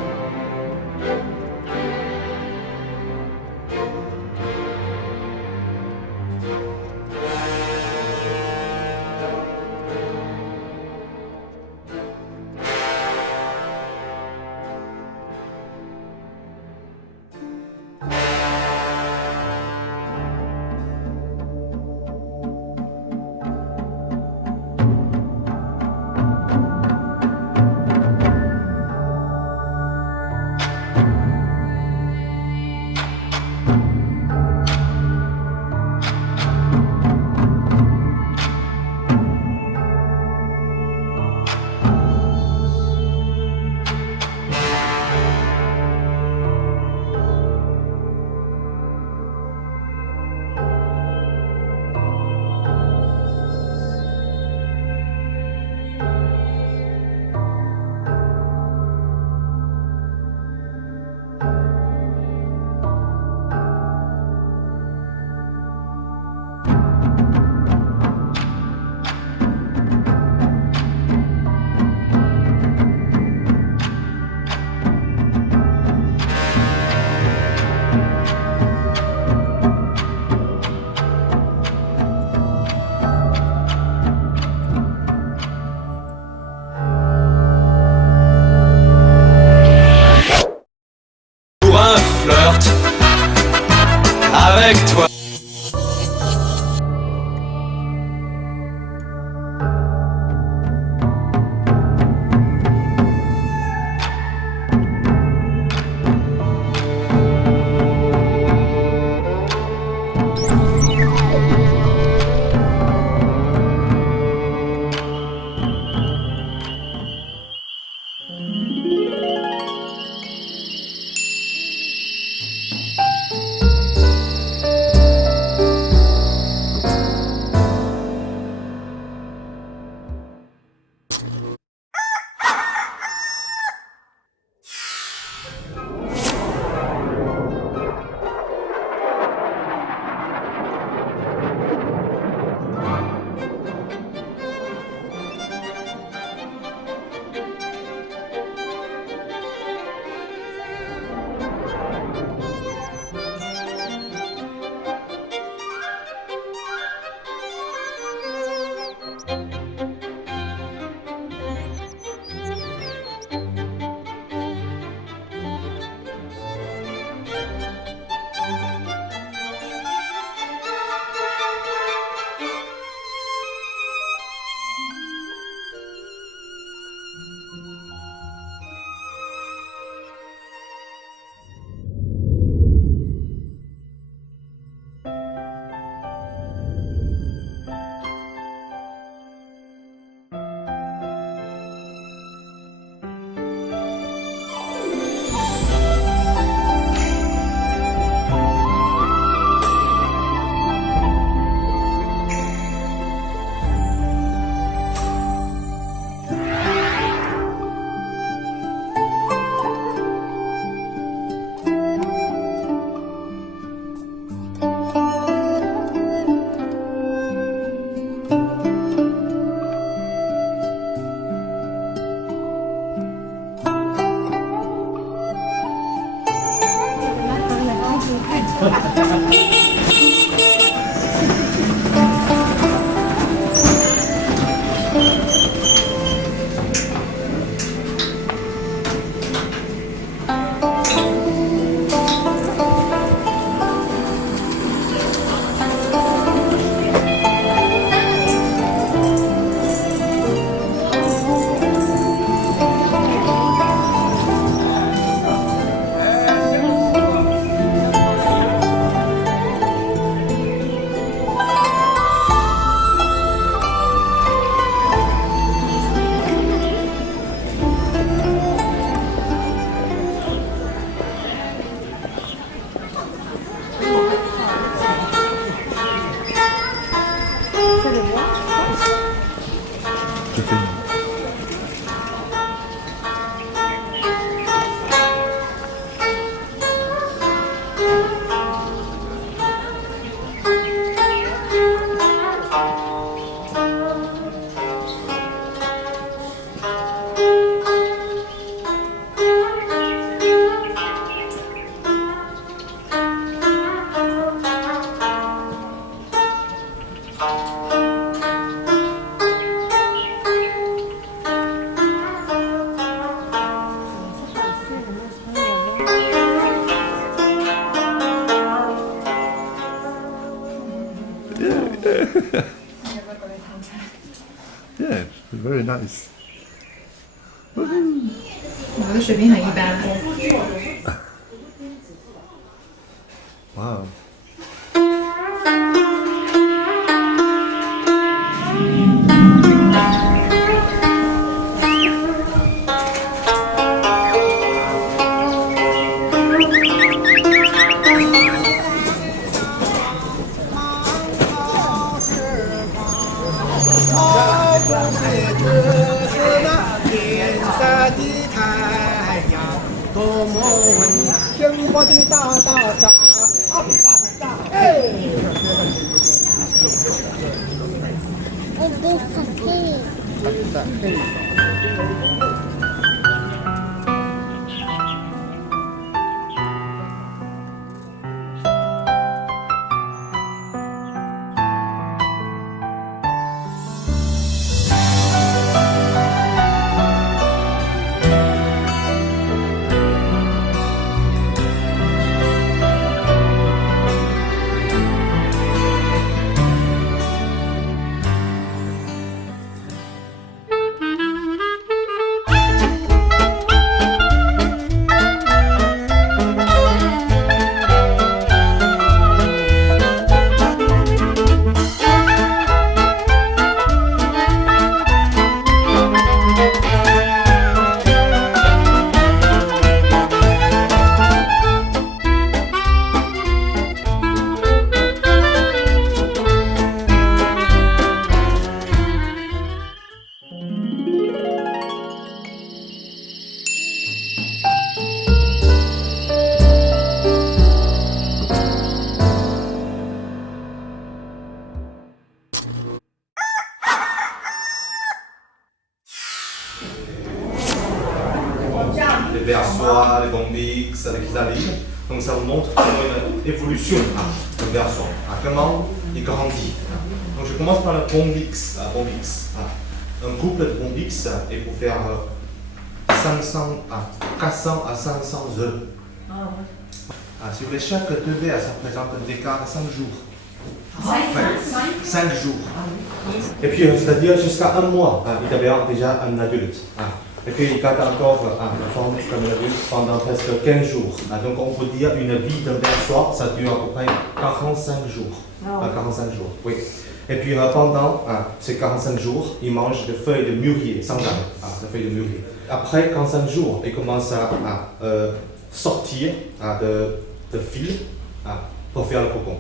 avec toi. Yeah, very nice. 我的水平很一般。Wow. Versoix, le Bombix, le Chrysalide. Donc ça vous montre une évolution du Versoix, comment il grandit. Donc je commence par le Bombix. Un couple de Bombix est pour faire 400 à 500 œufs. Si vous voulez, chaque bébé, ça représente un écart de 5 jours. 5 jours. Et puis, c'est-à-dire jusqu'à un mois, il devient déjà un adulte. Et puis, il garde encore la forme comme un adulte pendant presque 15 jours. Donc, on peut dire une vie d'un Versoix, ça dure à peu près 45 jours. 45 jours, oui. Et puis, pendant ces 45 jours, il mange des feuilles de mûrier, sans arrêt. Des feuilles de mûrier. Après 45 jours, il commence à sortir de fil pour faire le cocon.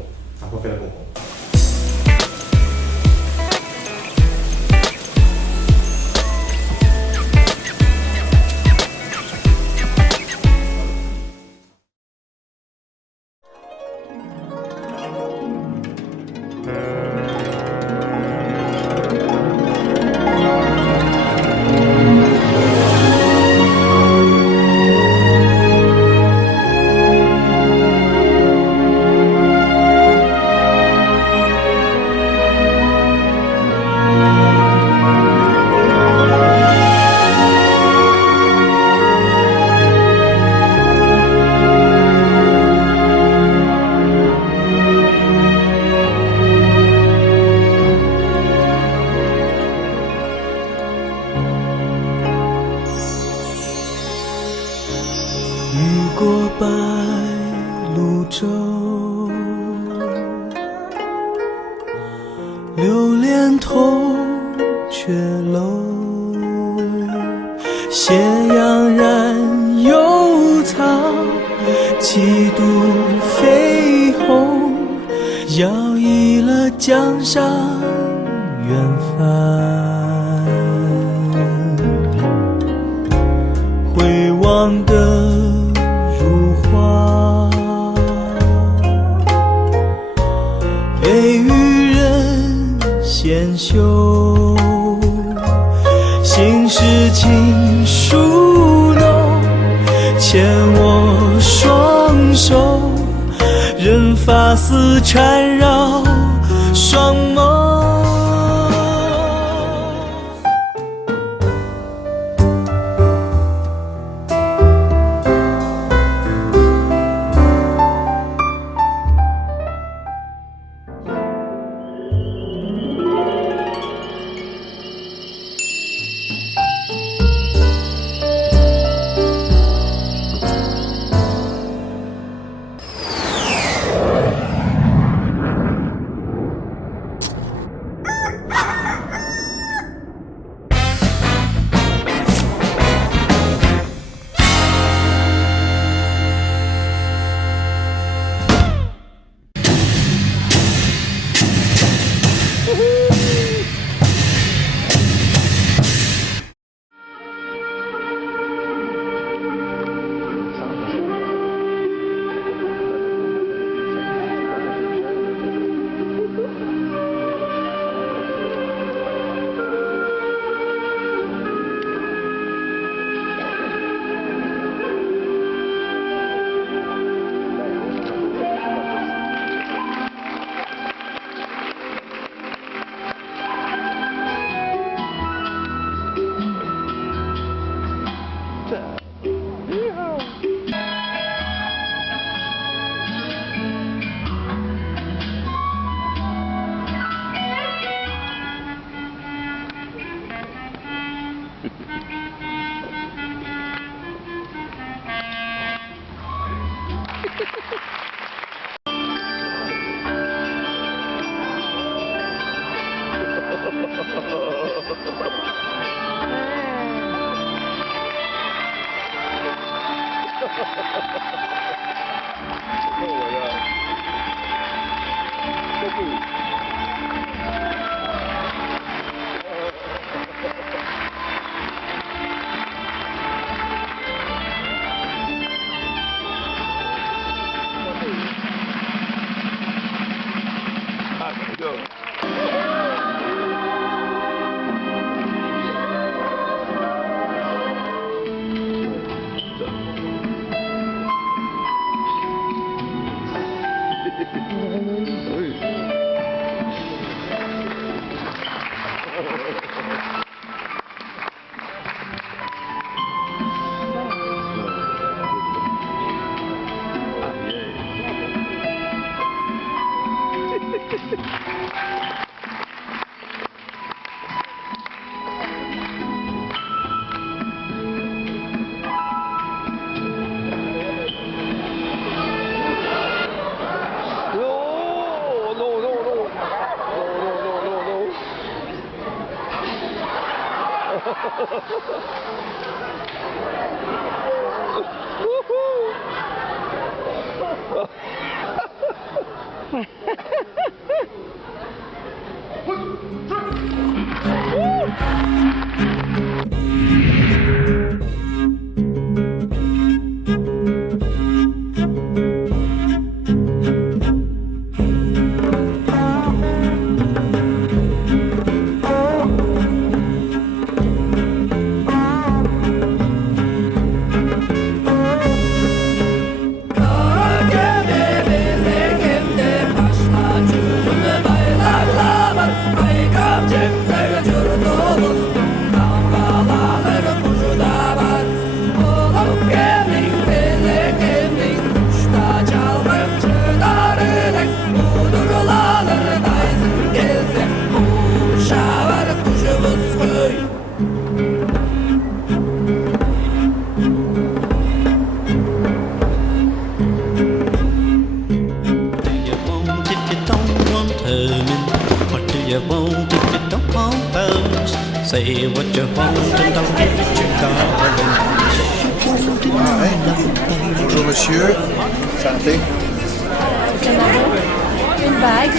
Say what you want and I'll give it your darling. Bonjour monsieur. Santé. Une bague,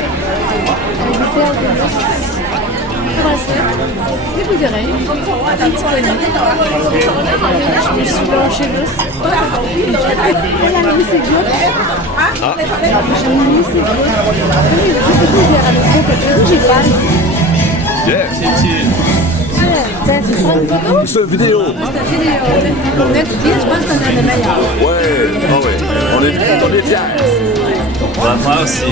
une paire de noces, un bracelet, des boucles d'oreilles, un petit bonnet, je me suis blanché l'os, elle a mis ses glottes, j'ai mis ses glottes, avec mon côté, j'ai pas. C'est une vidéo. C'est une vidéo. On est bien, je pense qu'on a le meilleur. Ouais, on est fiers. Moi aussi,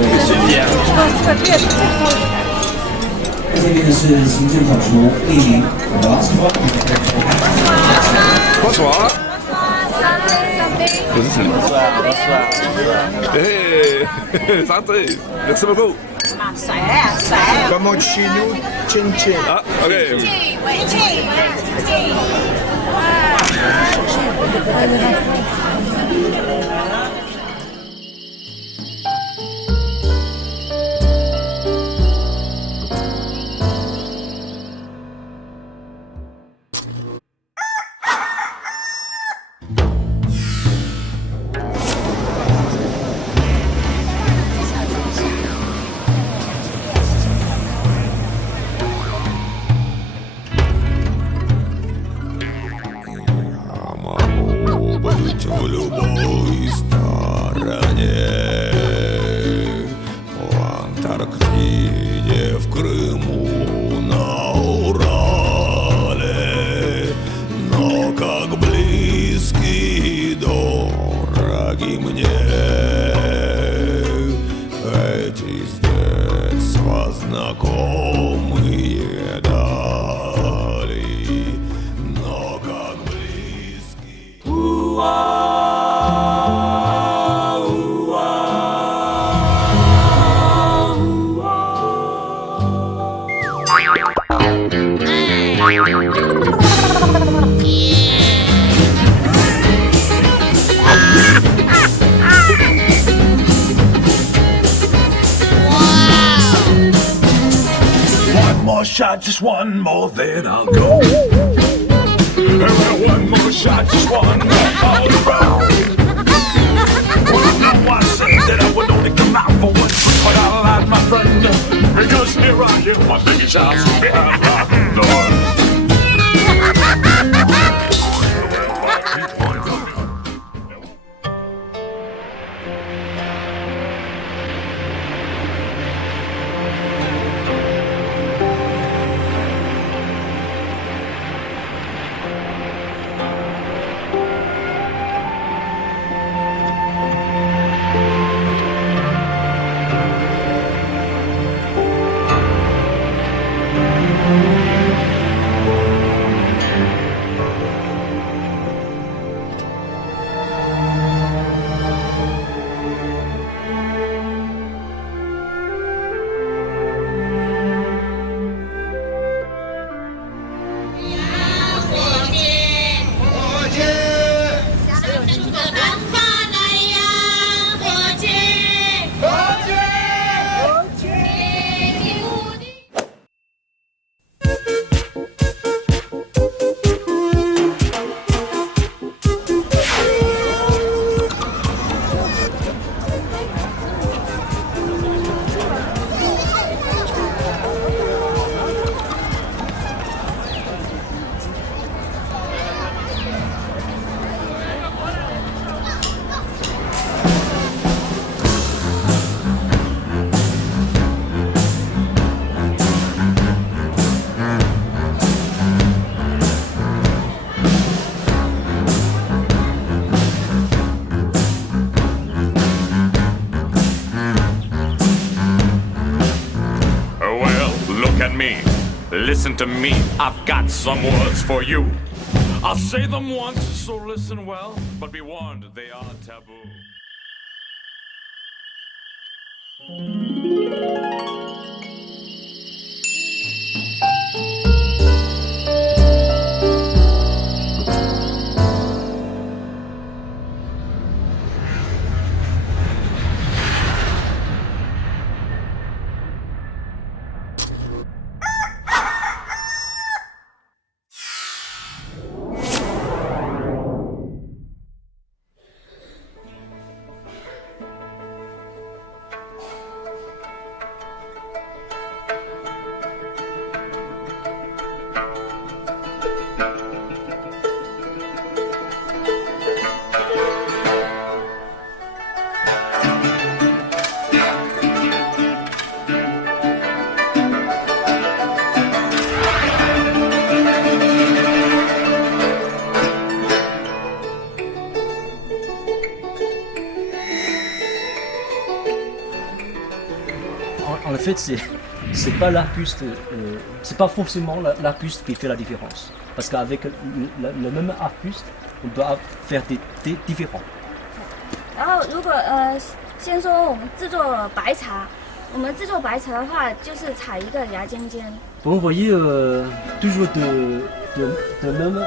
je suis fier. Je pense que tu as tout Bonsoir. Bonsoir. Hey, santé. Merci beaucoup. Comme on dit chez nous, chin chin. Ah, ok. Shot, just one more, then I'll go. One more shot, just one more for the road. Well, now I said that I would only come out for one drink, but I lied, my friend, because here I am, my biggest house behind locked doors. Thank you. listen to me, I've got some words for you. I'll say them once, so listen well, but be warned, they are taboo. En fait, c'est pas l'arbuste, c'est pas forcément l'arbuste qui fait la différence. Parce qu'avec le même arbuste, on peut faire des thés différents. 然后如果先说我们制作白茶，我们制作白茶的话，就是采一个芽尖尖。Vous voyez toujours de même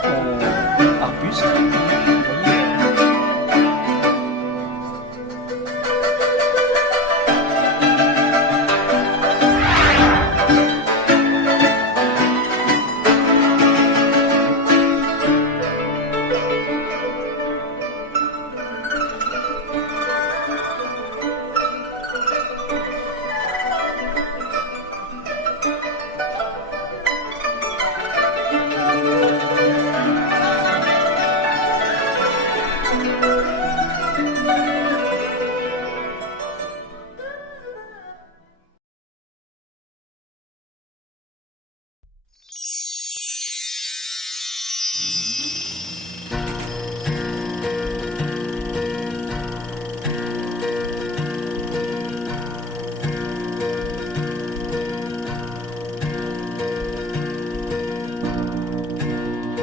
arbuste.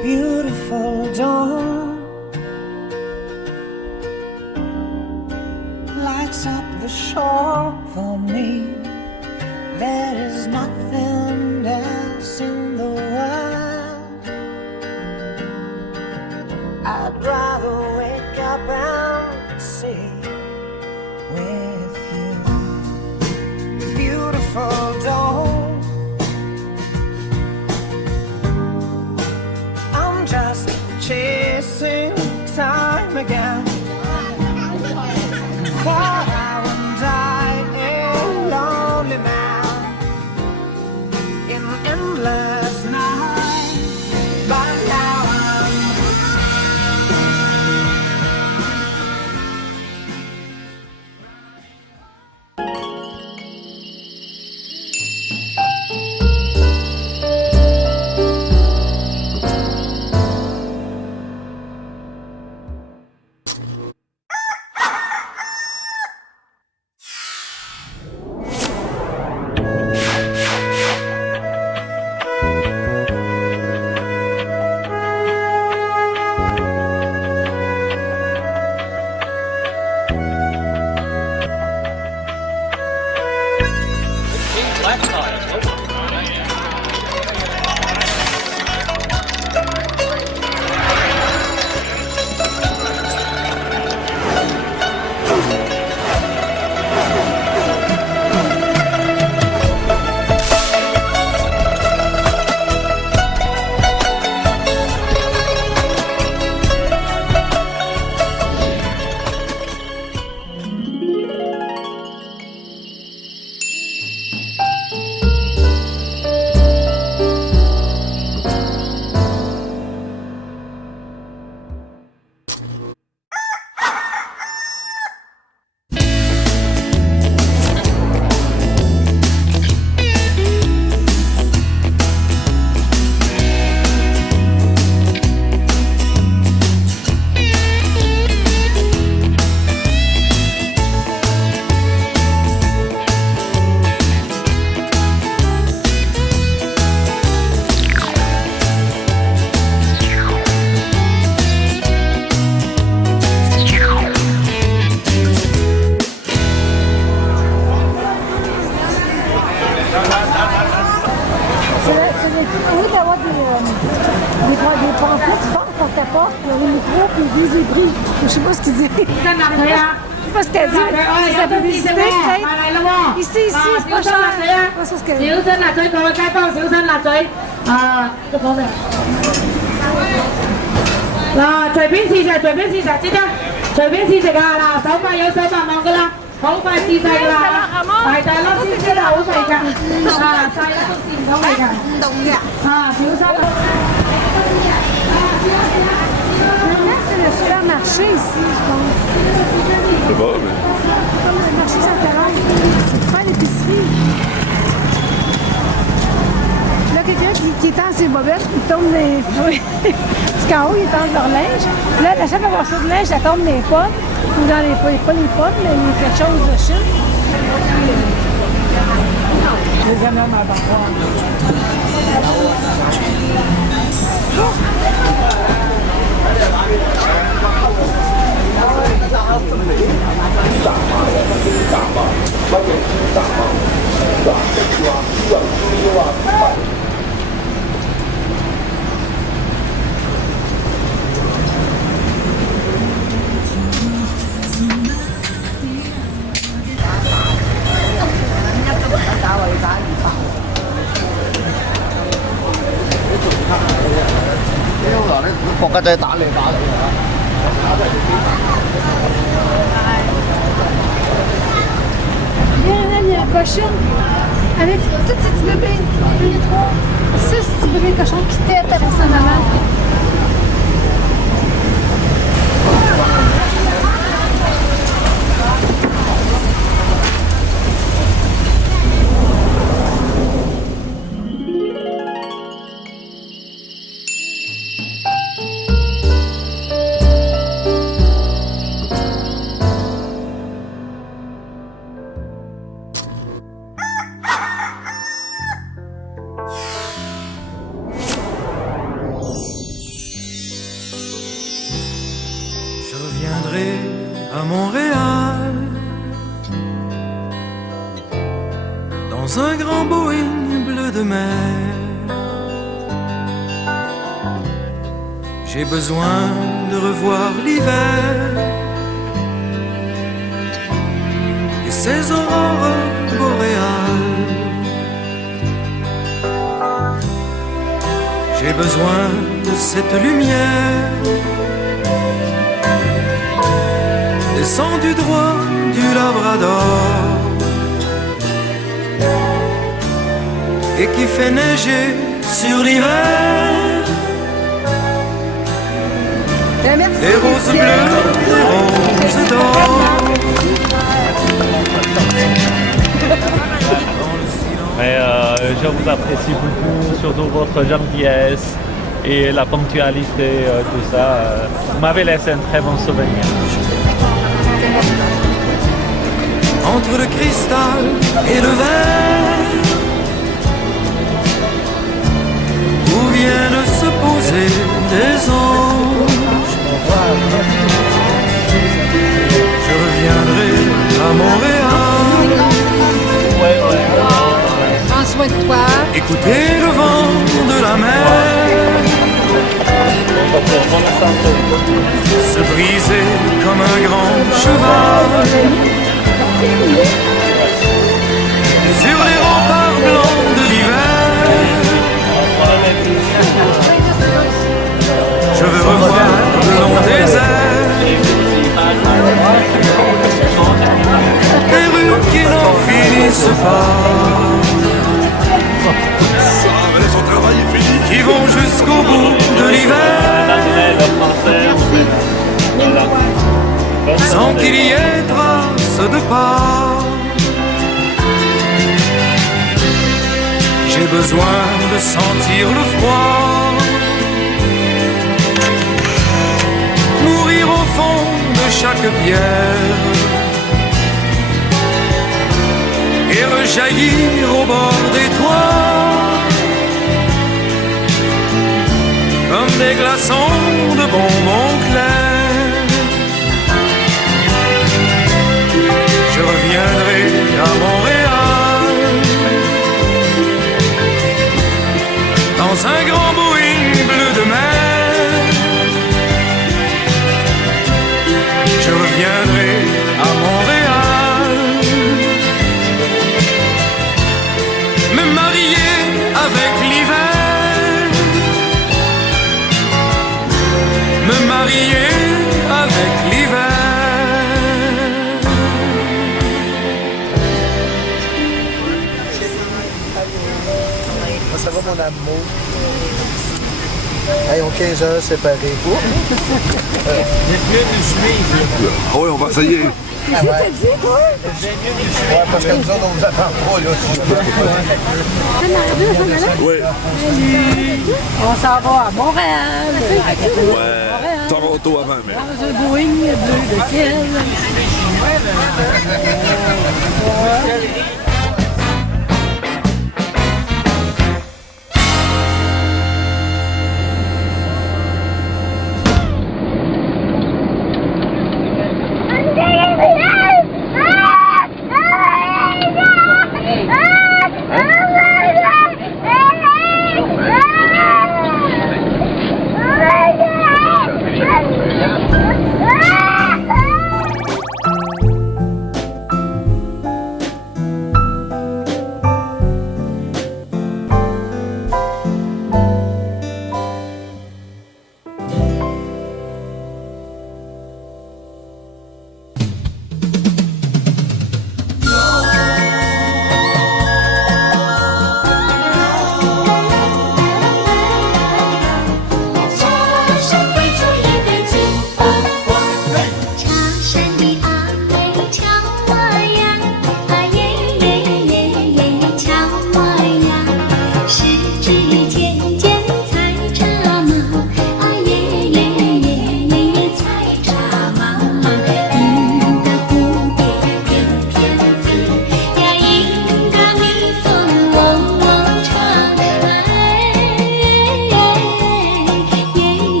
Beautiful dawn lights up the shore for me. There is nothing else in the world. I'd rather wake up and see with you. Beautiful dawn, just chasing time again. Thought I would die a lonely man. d'avoir des pamphlets, tu penses, porte-à-porte, le micro, puis ils disent les prix. Je sais pas ce qu'ils disent. Je sais pas ce qu'elle dit. C'est la publicité, peut-être. Ici, c'est pas cher. Je sais pas ce qu'elle dit. 各位街坊，小心辣嘴。都講咩？嗱，隨便試食，隨便試食，知得？隨便試食啊！嗱，手快有手快望噶啦，好快試晒噶啦，大粒先知啦，好味㗎，細粒都試唔到味㗎，唔凍嘅，小心。C'est le supermarché ici, je pense. C'est bon, mais... C'est comme le marché central. C'est pour faire l'épicerie. Là, quelqu'un qui étend ses bobettes, il tombe dans les fruits. Parce qu'en haut, ils étendent leur linge. Là, la chaque morceau de linge, ça tombe dans les pommes. Ou dans les pommes, pas les pommes, mais quelque chose de Chine. Les amis, on va國家仔打你嚇。Il y a un cochon avec tous ces petits bébés. 1, 3, 6 petits bébés cochons qui têtent avec sa maman. À Montréal, dans un grand Boeing bleu de mer, j'ai besoin de revoir l'hiver et ses aurores boréales. J'ai besoin de cette lumière descendu droit du Labrador et qui fait neiger sur l'hiver les roses bleues, les roses d'or. Mais je vous apprécie beaucoup, surtout votre gentillesse et la ponctualité, tout ça. Vous m'avez laissé un très bon souvenir. Entre le cristal et le verre, où viennent se poser des anges, je reviendrai à Montréal. Prends soin de toi. Écoutez le vent de la mer se briser comme un grand cheval sur les remparts blancs de l'hiver. Je veux revoir le long des airs des rues qui n'en finissent pas, qui vont jusqu'au bout de l'hiver, sans qu'il y ait trace de pas. J'ai besoin de sentir le froid, mourir au fond de chaque pierre et rejaillir au bord des toits comme des glaçons de bonbons clairs. Je reviendrai à Montréal dans un grand avec l'hiver, me marier avec l'hiver. Ça va mon amour? Hey, on 15 heures séparés. Vous êtes mieux de suivre. Oui, on va essayer. Ah ouais. Dit, toi? Ouais, parce que nous autres, on vous attend pas, là. Oui. On s'en va à Montréal. Ouais. Toronto avant, mais. Dans un Boeing bleu de ciel.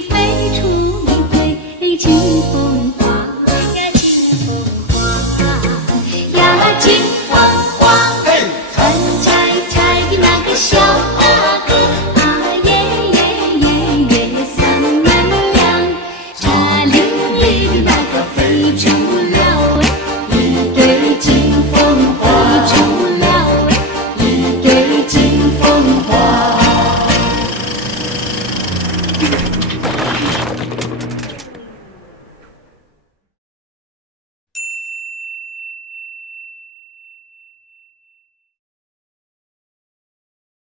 飞出一回清风。